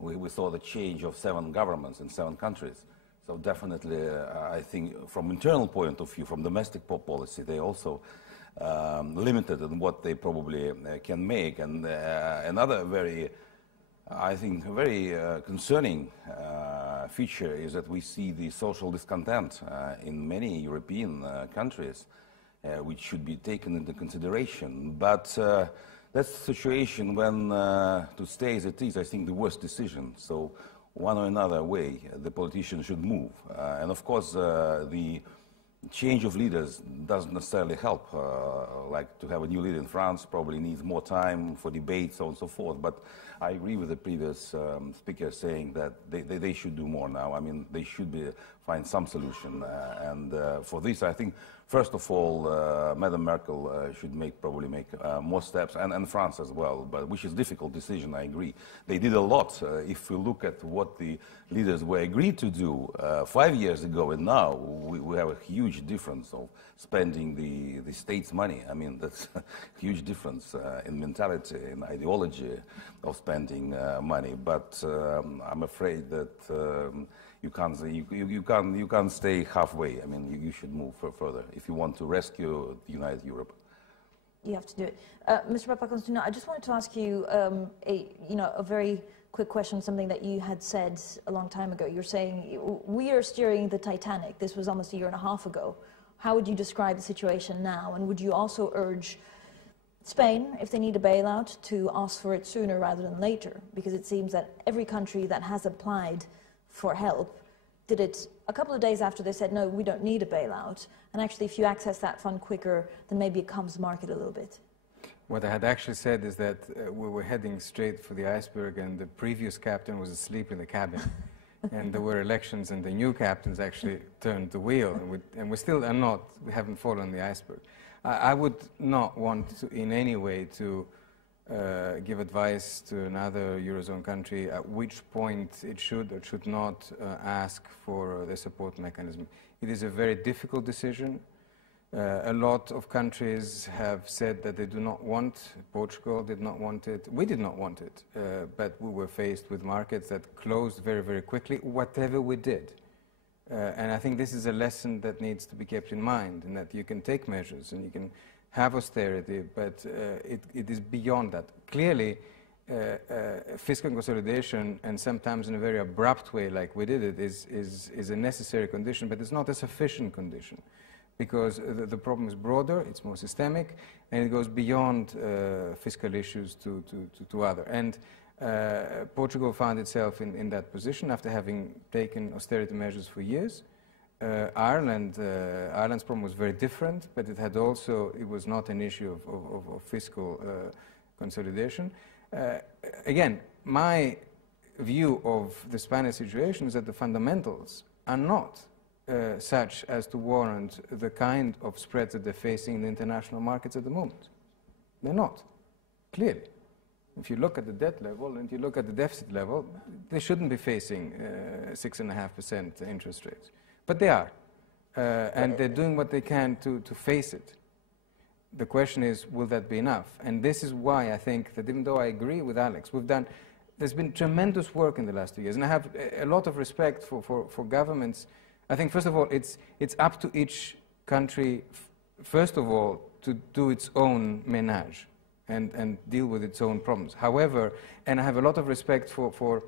we saw the change of 7 governments in 7 countries. So definitely, I think from internal point of view, from domestic policy, they also limited in what they probably can make. And another very, I think, very concerning feature is that we see the social discontent in many European countries, which should be taken into consideration. But that's the situation when to stay as it is, I think, the worst decision. So one or another way, the politicians should move. And of course, the change of leaders doesn't necessarily help. Like to have a new leader in France probably needs more time for debate, so on and so forth. But I agree with the previous speaker saying that they should do more now. I mean, they should find some solution. And for this, I think, first of all, Madam Merkel should probably make more steps, and France as well, but which is a difficult decision, I agree. They did a lot. If we look at what the leaders were agreed to do 5 years ago and now, we have a huge difference of spending the state's money. I mean, that's a huge difference in mentality, in ideology of spending money. But I'm afraid that you can't stay halfway. I mean, you should move further if you want to rescue the United Europe. You have to do it. Mr. Papaconstantinou, I just wanted to ask you a very quick question, something that you had said a long time ago. You're saying, we are steering the Titanic. This was almost a year and a half ago. How would you describe the situation now? And would you also urge Spain, if they need a bailout, to ask for it sooner rather than later? Because it seems that every country that has applied for help did it a couple of days after they said, no, we don't need a bailout. And actually, if you access that fund quicker, then maybe it calms the market a little bit. What I had actually said is that we were heading straight for the iceberg, and the previous captain was asleep in the cabin. and there were elections, and the new captains actually turned the wheel, and we still are not, we haven't fallen the iceberg. I would not want to, in any way, to give advice to another Eurozone country at which point it should or should not ask for the support mechanism. It is a very difficult decision. A lot of countries have said that they do not want, Portugal did not want it, we did not want it, but we were faced with markets that closed very, very quickly, whatever we did. And I think this is a lesson that needs to be kept in mind, and that you can take measures and you can have austerity, but it is beyond that. Clearly, fiscal consolidation, and sometimes in a very abrupt way like we did it, is a necessary condition, but it's not a sufficient condition, because the problem is broader, it's more systemic, and it goes beyond fiscal issues to other. And Portugal found itself in that position after having taken austerity measures for years. Ireland's problem was very different, but it had also, it was not an issue of fiscal consolidation. Again, my view of the Spanish situation is that the fundamentals are not such as to warrant the kind of spreads that they're facing in the international markets at the moment. They're not, clearly. If you look at the debt level and you look at the deficit level, they shouldn't be facing 6.5% interest rates. But they are, and they're doing what they can to face it. The question is, will that be enough? And this is why I think that, even though I agree with Alex, there's been tremendous work in the last 2 years, and I have a lot of respect for governments. I think, first of all, it's up to each country, first of all, to do its own ménage and deal with its own problems. However, and I have a lot of respect for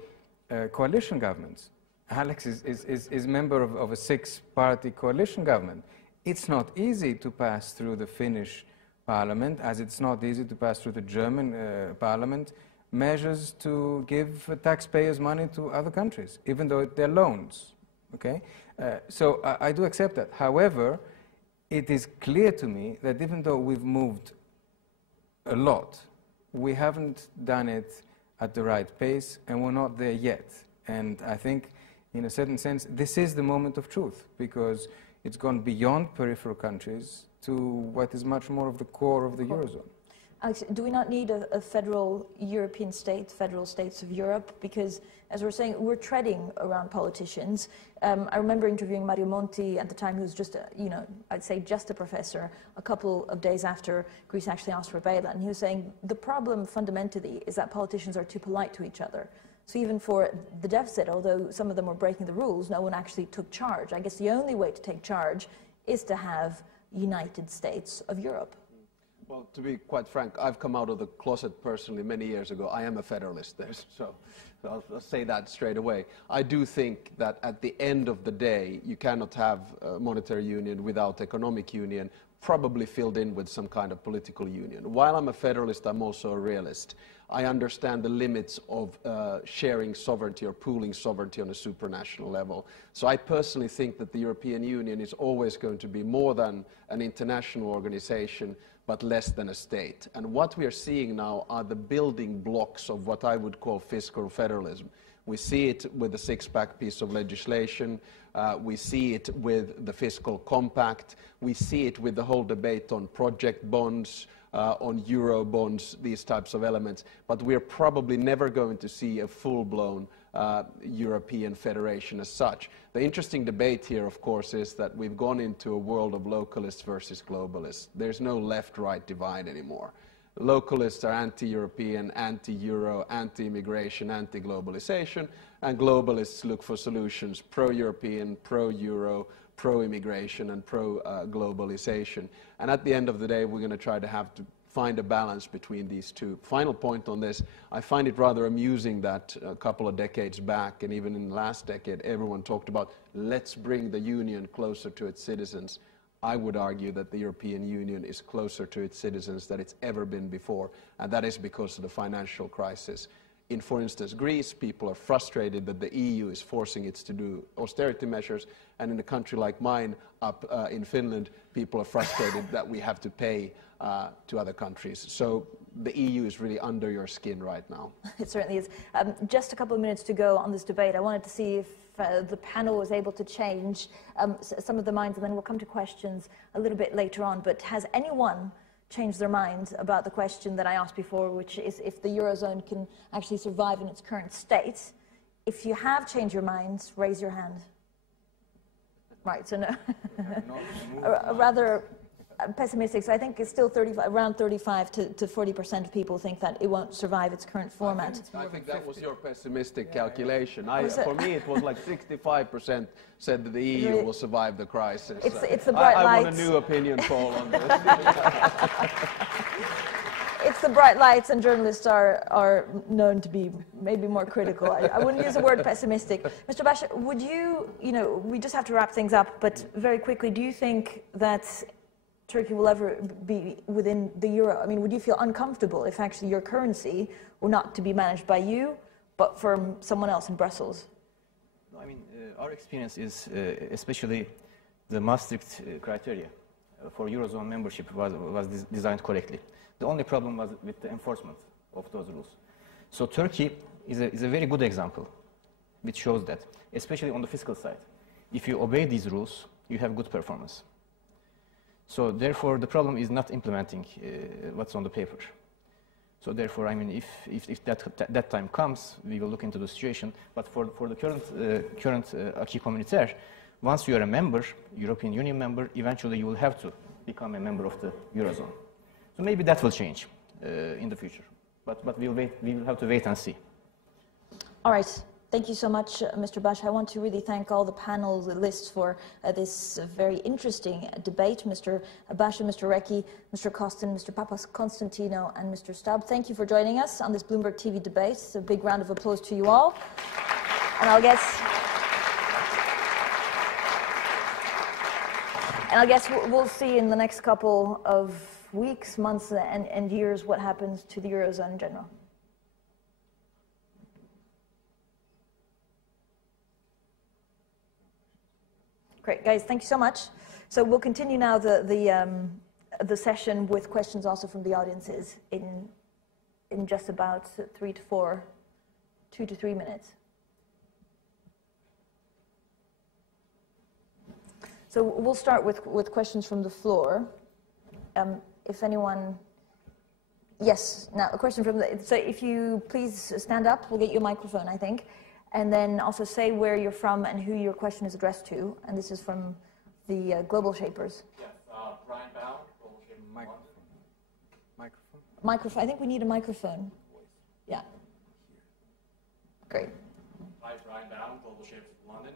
coalition governments. Alex is member of a six-party coalition government. It's not easy to pass through the Finnish parliament, as it's not easy to pass through the German parliament, measures to give taxpayers' money to other countries, even though they're loans. Okay? So I do accept that. However, it is clear to me that even though we've moved a lot, we haven't done it at the right pace, and we're not there yet. And I think, in a certain sense, this is the moment of truth, because it's gone beyond peripheral countries to what is much more of the core of the Eurozone. Alex, do we not need a federal European state, federal states of Europe? Because, as we're saying, we're treading around politicians. I remember interviewing Mario Monti at the time, who was just, I'd say just a professor, a couple of days after Greece actually asked for bailout. And he was saying the problem fundamentally is that politicians are too polite to each other. So even for the deficit, although some of them were breaking the rules, no one actually took charge. I guess the only way to take charge is to have United States of Europe. Well, to be quite frank, I've come out of the closet personally many years ago. I am a federalist there, so I'll say that straight away. I do think that at the end of the day, you cannot have a monetary union without economic union, probably filled in with some kind of political union. While I'm a federalist, I'm also a realist. I understand the limits of sharing sovereignty or pooling sovereignty on a supranational level. So I personally think that the European Union is always going to be more than an international organization, but less than a state. And what we are seeing now are the building blocks of what I would call fiscal federalism. We see it with the six-pack piece of legislation. We see it with the fiscal compact. We see it with the whole debate on project bonds, on euro bonds, these types of elements. But we're probably never going to see a full-blown European federation as such. The interesting debate here, of course, is that we've gone into a world of localists versus globalists. There's no left-right divide anymore. Localists are anti-European, anti-Euro, anti-immigration, anti-globalization, and globalists look for solutions pro-European, pro-Euro, pro-immigration, and pro-globalization. And at the end of the day, we're going to try to find a balance between these two. Final point on this, I find it rather amusing that a couple of decades back, and even in the last decade, everyone talked about, let's bring the Union closer to its citizens. I would argue that the European Union is closer to its citizens than it's ever been before, and that is because of the financial crisis. In, for instance, Greece, people are frustrated that the EU is forcing it to do austerity measures, and in a country like mine, up in Finland, people are frustrated that we have to pay to other countries. So the EU is really under your skin right now. It certainly is. Just a couple of minutes to go on this debate. I wanted to see if the panel was able to change some of the minds, and then we'll come to questions a little bit later on. But has anyone changed their mind about the question that I asked before, which is if the Eurozone can actually survive in its current state? If you have changed your minds, raise your hand. Right, so no. Rather pessimistic, so I think it's still around 35 to 40% of people think that it won't survive its current format. I think that was your pessimistic calculation. For me, it was like 65% said that the EU will survive the crisis. It's the bright lights. I want a new opinion poll on this. It's the bright lights, and journalists are known to be maybe more critical. I wouldn't use the word pessimistic. Mr. Basha, would you, we just have to wrap things up, but very quickly, do you think that Turkey will ever be within the euro? I mean, would you feel uncomfortable if actually your currency were not to be managed by you, but from someone else in Brussels? No, I mean, our experience is, especially the Maastricht criteria for Eurozone membership was designed correctly. The only problem was with the enforcement of those rules. So Turkey is a very good example, which shows that, especially on the fiscal side. If you obey these rules, you have good performance. So therefore, the problem is not implementing what's on the paper. So therefore, I mean, if that time comes, we will look into the situation. But for the current acquis communautaire, once you are a member, European Union member, eventually you will have to become a member of the Eurozone. So maybe that will change in the future. But we will have to wait and see. All right. Thank you so much, Mr. Bash. I want to really thank all the panelists for this very interesting debate. Mr. Bash, Mr. Recchi, Mr. Kostin, Mr. Papaconstantinou, and Mr. Stubb. Thank you for joining us on this Bloomberg TV debate. A big round of applause to you all. And I guess we'll see in the next couple of weeks, months, and years what happens to the Eurozone in general. Great, guys, thank you so much. So we'll continue now the session with questions also from the audiences in just about 2 to 3 minutes. So we'll start with questions from the floor. If anyone, yes, now a question from so if you please stand up, we'll get you a microphone, I think. And then also say where you're from and who your question is addressed to. And this is from the Global Shapers. Yes, Brian Bound, Global Shapers. Microphone? Microphone. I think we need a microphone. Yeah. Great. Hi, Brian Bound, Global Shapers from London.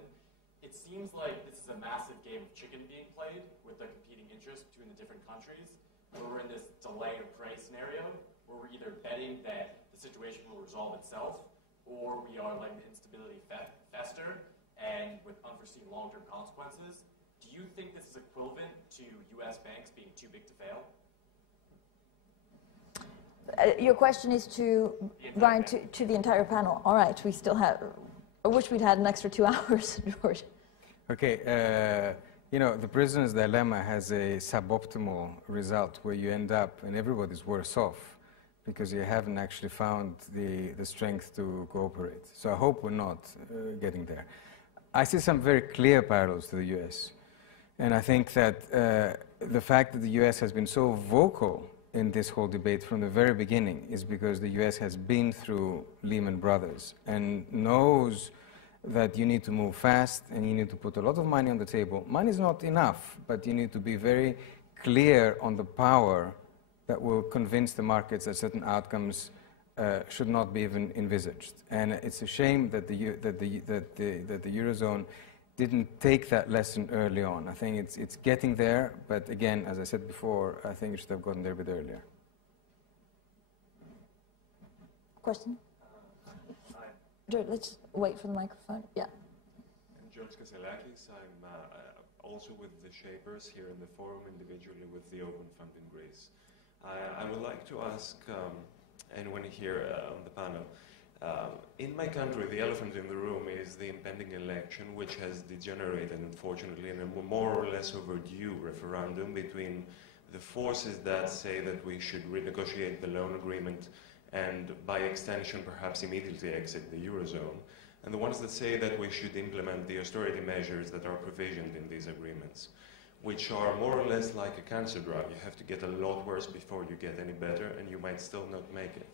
It seems like this is a massive game of chicken being played with the competing interests between the different countries. Where we're in this delay or pray scenario, where we're either betting that the situation will resolve itself, or we are letting the instability fester and with unforeseen long-term consequences. Do you think this is equivalent to U.S. banks being too big to fail? Your question is to Brian, to the entire panel. All right, we still have. I wish we'd had an extra 2 hours, George. Okay, the prisoner's dilemma has a suboptimal result where you end up and everybody's worse off because you haven't actually found the strength to cooperate. So I hope we're not getting there. I see some very clear parallels to the US. And I think that the fact that the US has been so vocal in this whole debate from the very beginning is because the US has been through Lehman Brothers and knows that you need to move fast and you need to put a lot of money on the table. Money is not enough, but you need to be very clear on the power that will convince the markets that certain outcomes should not be even envisaged. And it's a shame that the Eurozone didn't take that lesson early on. I think it's getting there, but again, as I said before, I think it should have gotten there a bit earlier. Question? George, let's wait for the microphone. Yeah. I'm George Kaselakis. I'm also with the Shapers here in the forum, individually with the Open Fund in Greece. I would like to ask anyone here on the panel, in my country, the elephant in the room is the impending election, which has degenerated, unfortunately, in a more or less overdue referendum between the forces that say that we should renegotiate the loan agreement and by extension perhaps immediately exit the Eurozone, and the ones that say that we should implement the austerity measures that are provisioned in these agreements, which are more or less like a cancer drug. You have to get a lot worse before you get any better, and you might still not make it.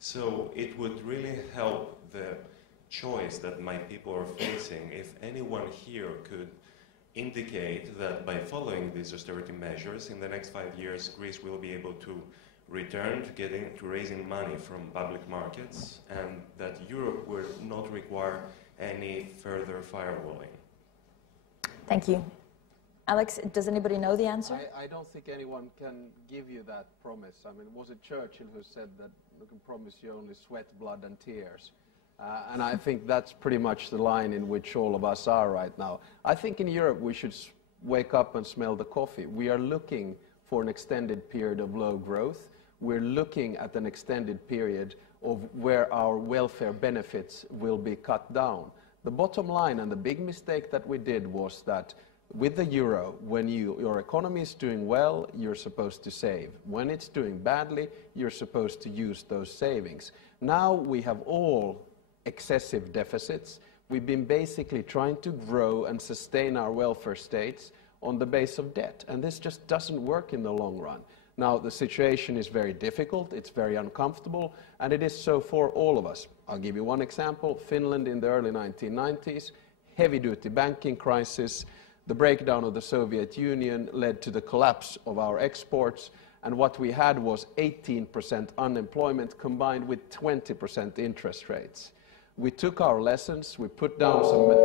So it would really help the choice that my people are facing if anyone here could indicate that by following these austerity measures, in the next 5 years, Greece will be able to return to raising money from public markets, and that Europe will not require any further firewalling. Thank you. Alex, does anybody know the answer? I don't think anyone can give you that promise. I mean, was it Churchill who said that we can promise you only sweat, blood and tears? And I think that's pretty much the line in which all of us are right now. I think in Europe we should wake up and smell the coffee. We are looking for an extended period of low growth. We're looking at an extended period of where our welfare benefits will be cut down. The bottom line and the big mistake that we did was that with the euro, when your economy is doing well, you're supposed to save. When it's doing badly, you're supposed to use those savings. Now we have all excessive deficits. We've been basically trying to grow and sustain our welfare states on the base of debt, and this just doesn't work in the long run. Now, the situation is very difficult, it's very uncomfortable, and it is so for all of us. I'll give you one example. Finland in the early 1990s, heavy-duty banking crisis. The breakdown of the Soviet Union led to the collapse of our exports, and what we had was 18% unemployment combined with 20% interest rates. We took our lessons, we put down some...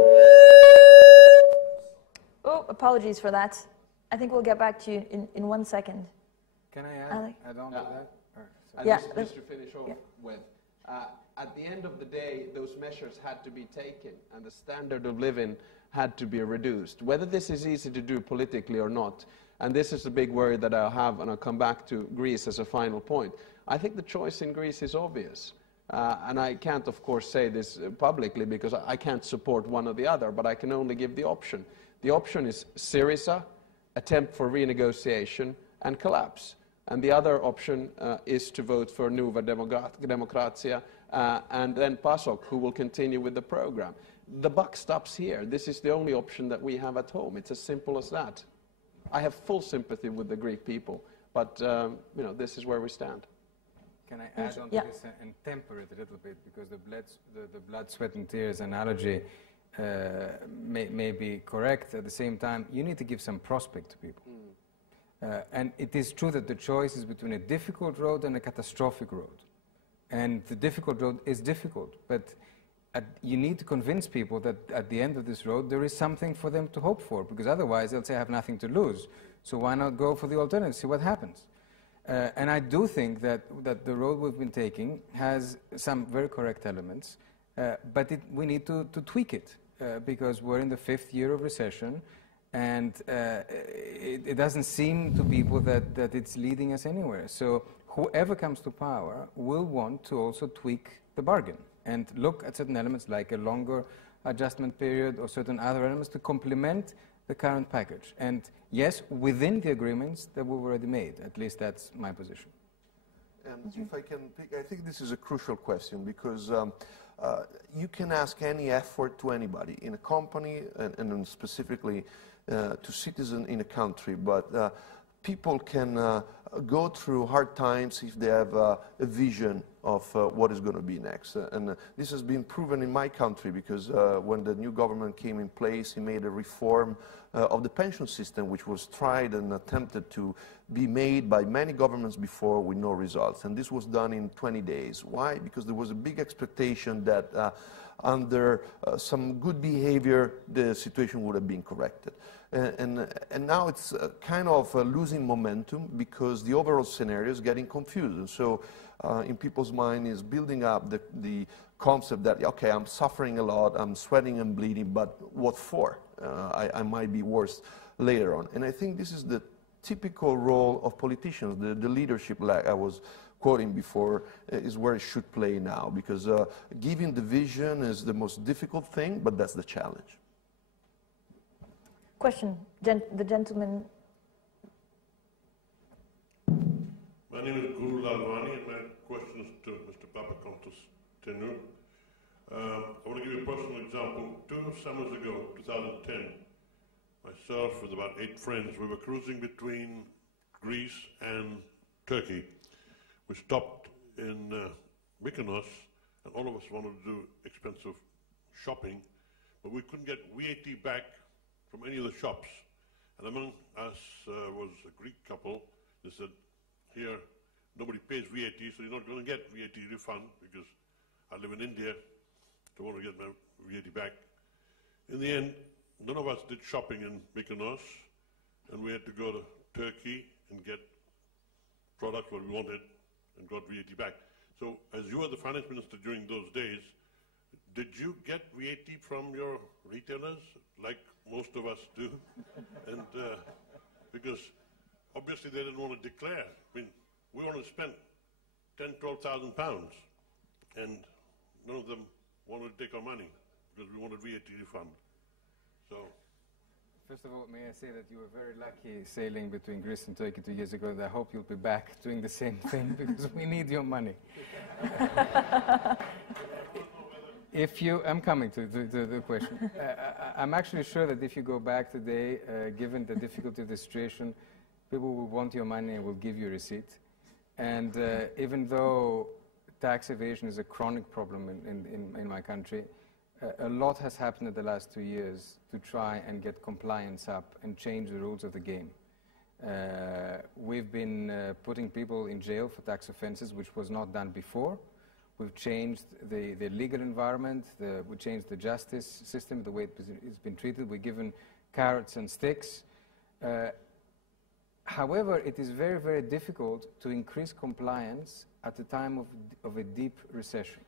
Oh, apologies for that. I think we'll get back to you in 1 second. Can I add on to that? And yeah, just to finish off with, at the end of the day, those measures had to be taken, and the standard of living had to be reduced. Whether this is easy to do politically or not, and this is the big worry that I have, and I'll come back to Greece as a final point. I think the choice in Greece is obvious. And I can't, of course, say this publicly because I can't support one or the other, but I can only give the option. The option is Syriza, attempt for renegotiation, and collapse. And the other option is to vote for Nova Demokratia and then PASOK, who will continue with the program. The buck stops here. This is the only option that we have at home. It's as simple as that. I have full sympathy with the Greek people, but you know, this is where we stand. Can I add on to this and temper it a little bit, because the blood, sweat and tears analogy may be correct. At the same time, you need to give some prospect to people. And it is true that the choice is between a difficult road and a catastrophic road. And the difficult road is difficult, but you need to convince people that at the end of this road there is something for them to hope for, because otherwise they'll say, I have nothing to lose. So why not go for the alternative, see what happens? And I do think that the road we've been taking has some very correct elements, but we need to tweak it, because we're in the 5th year of recession, and it doesn't seem to people that it's leading us anywhere. So whoever comes to power will want to also tweak the bargain and look at certain elements like a longer adjustment period or certain other elements to complement the current package. And yes, within the agreements that we've already made. At least that's my position. And if I can pick, I think this is a crucial question, because you can ask any effort to anybody in a company and specifically to citizens in a country, but people can go through hard times if they have a vision of what is going to be next. And this has been proven in my country, because when the new government came in place, he made a reform of the pension system, which was tried and attempted to be made by many governments before with no results. And this was done in 20 days. Why? Because there was a big expectation that under some good behavior, the situation would have been corrected. And now it's kind of losing momentum, because the overall scenario is getting confused. And so in people's mind is building up the concept that, okay, I'm suffering a lot, I'm sweating and bleeding, but what for? I might be worse later on. And I think this is the typical role of politicians. The leadership, like I was quoting before, is where it should play now, because giving the vision is the most difficult thing, but that's the challenge. Question, the gentleman. My name is Guru Lalwani, and my question is to Mr. Papaconstantinou. I want to give you a personal example. 2 summers ago, 2010, myself with about 8 friends, we were cruising between Greece and Turkey. We stopped in Mykonos, and all of us wanted to do expensive shopping, but we couldn't get VAT back from any of the shops. And among us was a Greek couple. They said, here, nobody pays VAT, so you're not going to get VAT refund, because I live in India, don't want to get my VAT back. In the end, none of us did shopping in Mykonos, and we had to go to Turkey and get products what we wanted and got VAT back. So, as you were the finance minister during those days, did you get VAT from your retailers, like most of us do? And because obviously they didn't want to declare. I mean, we wanted to spend 10,000, 12,000 pounds, and none of them wanted to take our money because we wanted VAT refund. So, first of all, may I say that you were very lucky sailing between Greece and Turkey 2 years ago, and I hope you'll be back doing the same thing because we need your money. I'm coming to the question. I'm actually sure that if you go back today, given the difficulty of the situation, people will want your money and will give you a receipt. And even though tax evasion is a chronic problem in my country, a lot has happened in the last 2 years to try and get compliance up and change the rules of the game. We've been putting people in jail for tax offenses, which was not done before. We've changed the legal environment, we changed the justice system, the way it's been treated. We've given carrots and sticks. However, it is very, very difficult to increase compliance at a time of a deep recession.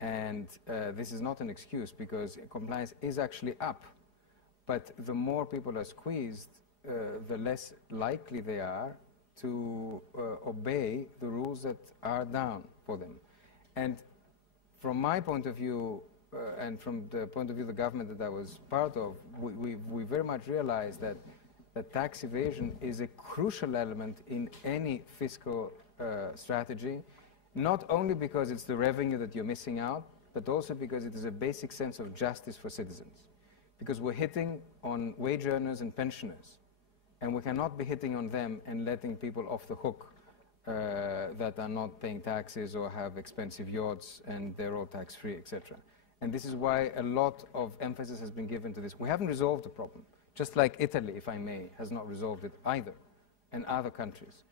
And this is not an excuse, because compliance is actually up. But the more people are squeezed, the less likely they are to obey the rules that are down for them. And from my point of view, and from the point of view of the government that I was part of, we very much realized that tax evasion is a crucial element in any fiscal strategy, not only because it's the revenue that you're missing out, but also because it is a basic sense of justice for citizens. Because we're hitting on wage earners and pensioners, and we cannot be hitting on them and letting people off the hook that are not paying taxes or have expensive yachts and they're all tax-free, etc. And this is why a lot of emphasis has been given to this. We haven't resolved the problem, just like Italy, if I may, has not resolved it either, and other countries.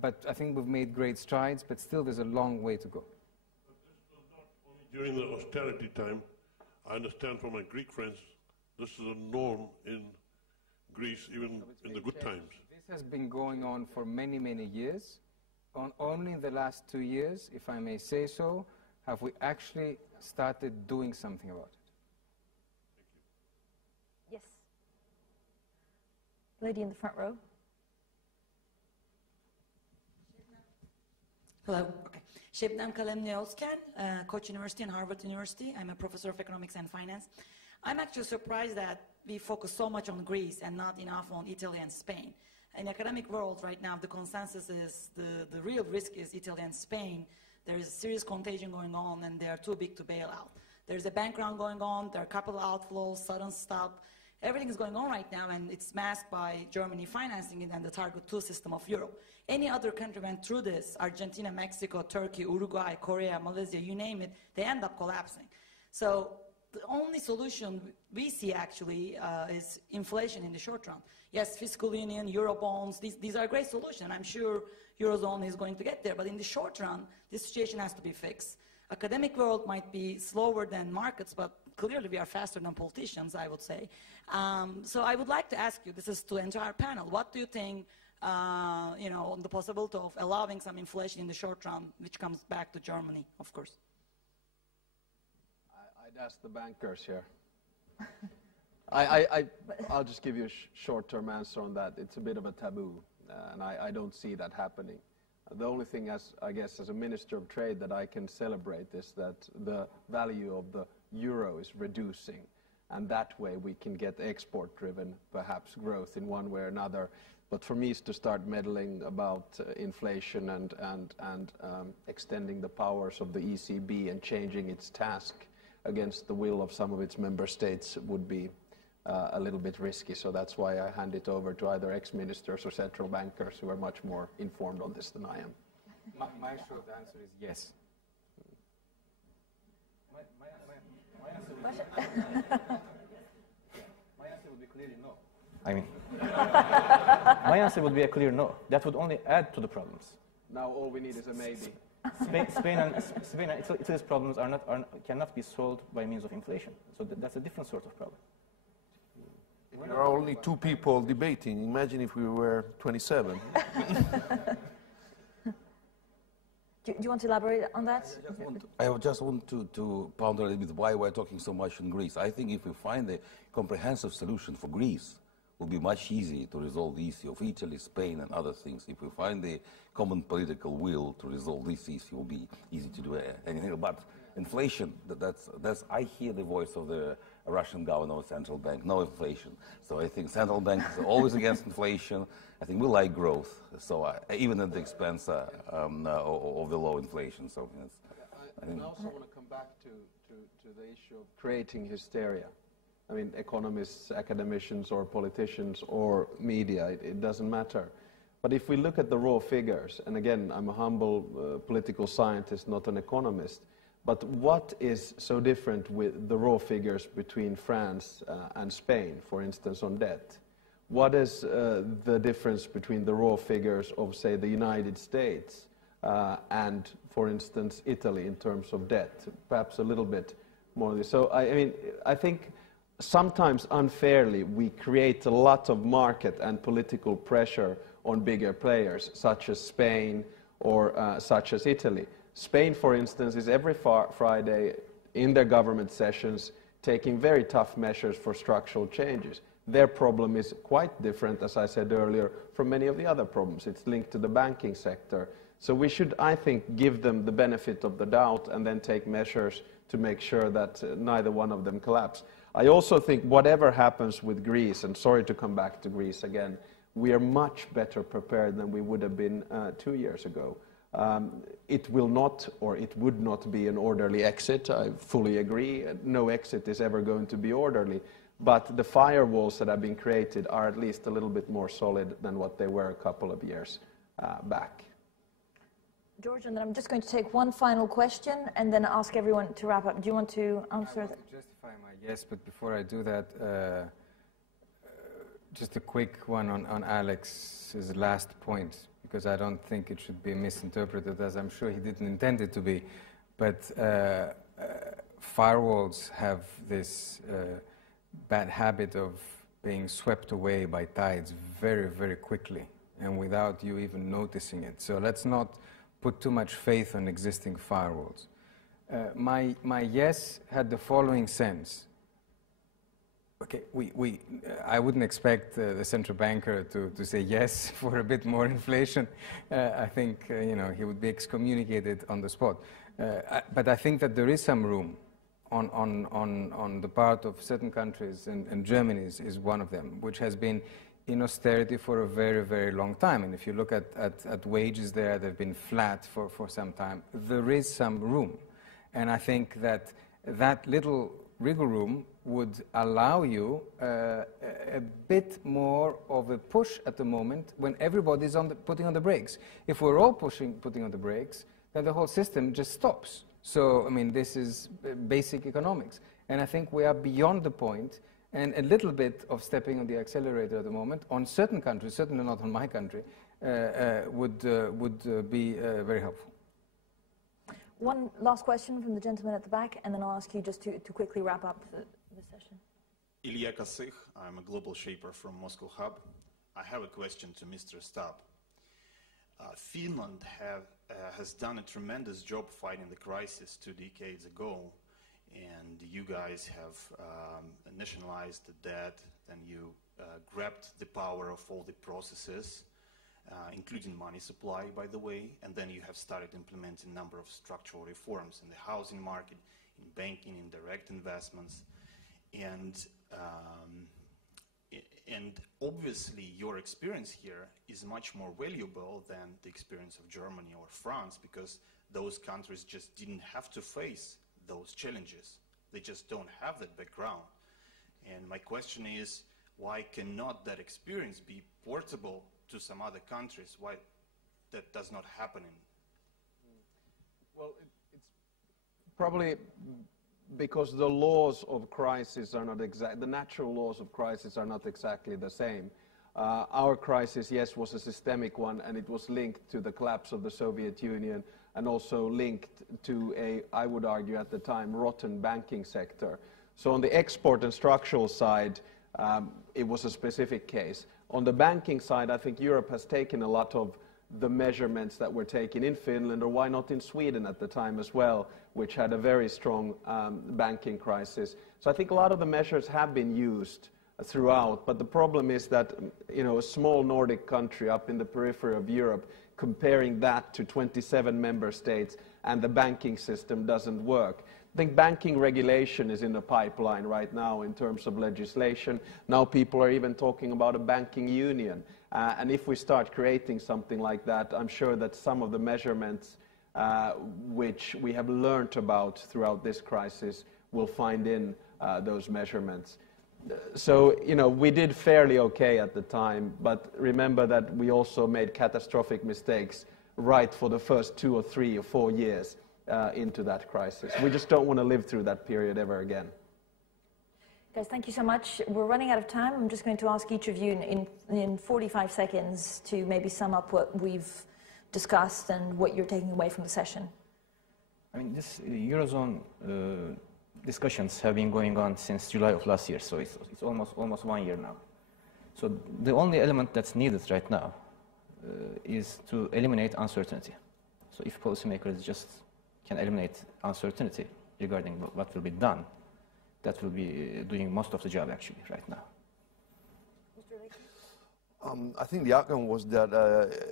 But I think we've made great strides, but still there's a long way to go. But this was not only during the austerity time. I understand from my Greek friends, this is a norm in Greece, even in the good times. This has been going on for many, many years. Only in the last 2 years, if I may say so, have we actually started doing something about it. Yes. Lady in the front row. Hello. Okay. Şebnem Kalemli Özken, Koç University and Harvard University. I'm a professor of economics and finance. I'm actually surprised that we focus so much on Greece and not enough on Italy and Spain. In the academic world right now, the consensus is the real risk is Italy and Spain. There is serious contagion going on, and they are too big to bail out. There's a bank run going on, there are capital outflows, sudden stop. Everything is going on right now, and it's masked by Germany financing it and the Target 2 system of Europe. Any other country went through this, Argentina, Mexico, Turkey, Uruguay, Korea, Malaysia, you name it, they end up collapsing. So the only solution we see actually is inflation in the short run. Yes, fiscal union, Eurobonds, these are great solutions. I'm sure Eurozone is going to get there, but in the short run, this situation has to be fixed. Academic world might be slower than markets, but clearly we are faster than politicians, I would say. So I would like to ask you, this is to the entire panel, what do you think, on the possibility of allowing some inflation in the short run, which comes back to Germany, of course? I'd ask the bankers here. I'll just give you a short-term answer on that. It's a bit of a taboo, and I don't see that happening. The only thing, I guess, as a Minister of Trade that I can celebrate is that the value of the euro is reducing, and that way we can get export-driven, perhaps, growth in one way or another. But for me, it's to start meddling about inflation and extending the powers of the ECB and changing its task against the will of some of its member states would be a little bit risky. So that's why I hand it over to either ex-ministers or central bankers who are much more informed on this than I am. My short answer is yes. My answer would be clearly no. I mean, my answer would be a clear no. That would only add to the problems. Now all we need is a maybe. Spain and Italy's problems cannot be solved by means of inflation. So that's a different sort of problem. There are only two people debating. Imagine if we were 27. Do you want to elaborate on that? I just want to ponder a little bit why we're talking so much in Greece. I think if we find a comprehensive solution for Greece, it will be much easier to resolve the issue of Italy, Spain, and other things. If we find the common political will to resolve this issue, it will be easy to do anything. But inflation, I hear the voice of the Russian governor of central bank, no inflation. So I think central bank is always against inflation. I think we like growth, so even at the expense of the low inflation. So I also want to come back to the issue of creating hysteria. I mean, economists, academicians, or politicians, or media, it doesn't matter. But if we look at the raw figures, and again, I'm a humble political scientist, not an economist, but what is so different with the raw figures between France and Spain, for instance, on debt? What is the difference between the raw figures of, say, the United States and, for instance, Italy in terms of debt? Perhaps a little bit more. So, I mean, I think sometimes unfairly we create a lot of market and political pressure on bigger players, such as Spain or such as Italy. Spain, for instance, is every Friday in their government sessions taking very tough measures for structural changes. Their problem is quite different, as I said earlier, from many of the other problems. It's linked to the banking sector. So we should, I think, give them the benefit of the doubt and then take measures to make sure that neither one of them collapse. I also think whatever happens with Greece, and sorry to come back to Greece again, we are much better prepared than we would have been 2 years ago. It will not, or it would not be an orderly exit. I fully agree. No exit is ever going to be orderly. But the firewalls that have been created are at least a little bit more solid than what they were a couple of years back. George, and then I'm just going to take one final question and then ask everyone to wrap up. Do you want to answer that? I want to justify my yes, but before I do that, just a quick one on Alex's last point, because I don't think it should be misinterpreted, as I'm sure he didn't intend it to be. But firewalls have this bad habit of being swept away by tides very, very quickly and without you even noticing it. So let's not put too much faith on existing firewalls. My yes had the following sense. Okay, I wouldn't expect the central banker to say yes for a bit more inflation. I think he would be excommunicated on the spot. But I think that there is some room on the part of certain countries, and Germany is one of them, which has been in austerity for a very, very long time. And if you look at wages there, they've been flat for some time. There is some room. And I think that little wriggle room would allow you a bit more of a push at the moment when everybody's putting on the brakes. If we're all putting on the brakes, then the whole system just stops. So, I mean, this is basic economics. And I think we are beyond the point, and a little bit of stepping on the accelerator at the moment on certain countries, certainly not on my country, would be very helpful. One last question from the gentleman at the back, and then I'll ask you just to quickly wrap up the session. Ilya Kosych, I'm a global shaper from Moscow Hub. I have a question to Mr. Stubb. Finland has done a tremendous job fighting the crisis 2 decades ago, and you guys have nationalized the debt, and you grabbed the power of all the processes, including money supply, by the way, and then you have started implementing a number of structural reforms in the housing market, in banking, in direct investments, and And obviously, your experience here is much more valuable than the experience of Germany or France, because those countries just didn't have to face those challenges. They just don't have that background. And my question is, why cannot that experience be portable to some other countries? Why that does not happen in? Well, it's probably because the laws of crisis are not the natural laws of crisis are not exactly the same. Our crisis, yes, was a systemic one, and it was linked to the collapse of the Soviet Union, and also linked to a, I would argue at the time, rotten banking sector. So on the export and structural side, it was a specific case. On the banking side, I think Europe has taken a lot of the measurements that were taken in Finland, or why not in Sweden at the time as well, which had a very strong banking crisis. So I think a lot of the measures have been used throughout, but the problem is that, you know, a small Nordic country up in the periphery of Europe, comparing that to 27 member states, and the banking system doesn't work. I think banking regulation is in the pipeline right now in terms of legislation. Now people are even talking about a banking union. And if we start creating something like that, I'm sure that some of the measurements which we have learned about throughout this crisis will find in those measurements. So, you know, we did fairly okay at the time, but remember that we also made catastrophic mistakes right for the first 2 or 3 or 4 years into that crisis. We just don't want to live through that period ever again. Guys, thank you so much. We're running out of time. I'm just going to ask each of you in 45 seconds to maybe sum up what we've discussed and what you're taking away from the session. I mean, this Eurozone discussions have been going on since July of last year, so it's almost 1 year now. So the only element that's needed right now is to eliminate uncertainty. So if policymakers just can eliminate uncertainty regarding what will be done, that will be doing most of the job actually right now. I think the outcome was that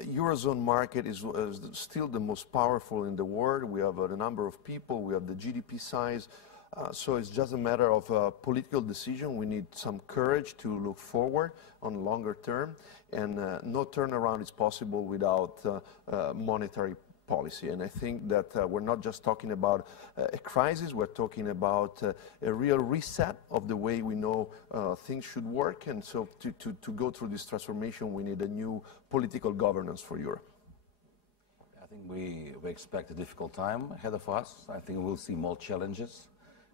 Eurozone market is still the most powerful in the world. We have a number of people, we have the GDP size, so it's just a matter of a political decision. We need some courage to look forward on longer term, and no turnaround is possible without monetary policy. And I think that we're not just talking about a crisis, we're talking about a real reset of the way we know things should work. And so to go through this transformation, we need a new political governance for Europe. I think we expect a difficult time ahead of us. I think we'll see more challenges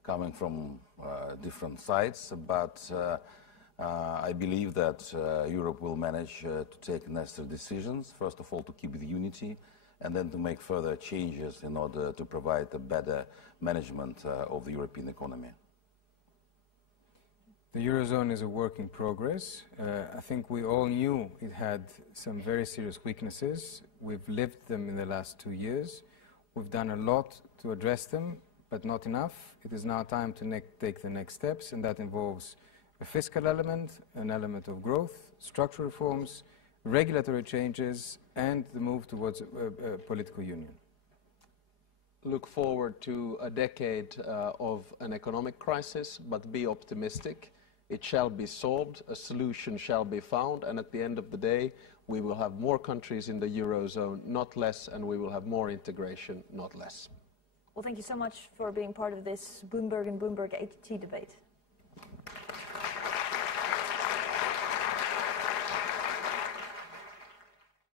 coming from different sides, but I believe that Europe will manage to take necessary decisions, first of all to keep the unity, and then to make further changes in order to provide a better management of the European economy. The Eurozone is a work in progress. I think we all knew it had some very serious weaknesses. We've lived them in the last 2 years. We've done a lot to address them, but not enough. It is now time to take the next steps, and that involves a fiscal element, an element of growth, structural reforms, regulatory changes, and the move towards a political union. Look forward to a decade of an economic crisis, but be optimistic. It shall be solved, a solution shall be found, and at the end of the day, we will have more countries in the Eurozone, not less, and we will have more integration, not less. Well, thank you so much for being part of this Bloomberg and Bloomberg HT debate.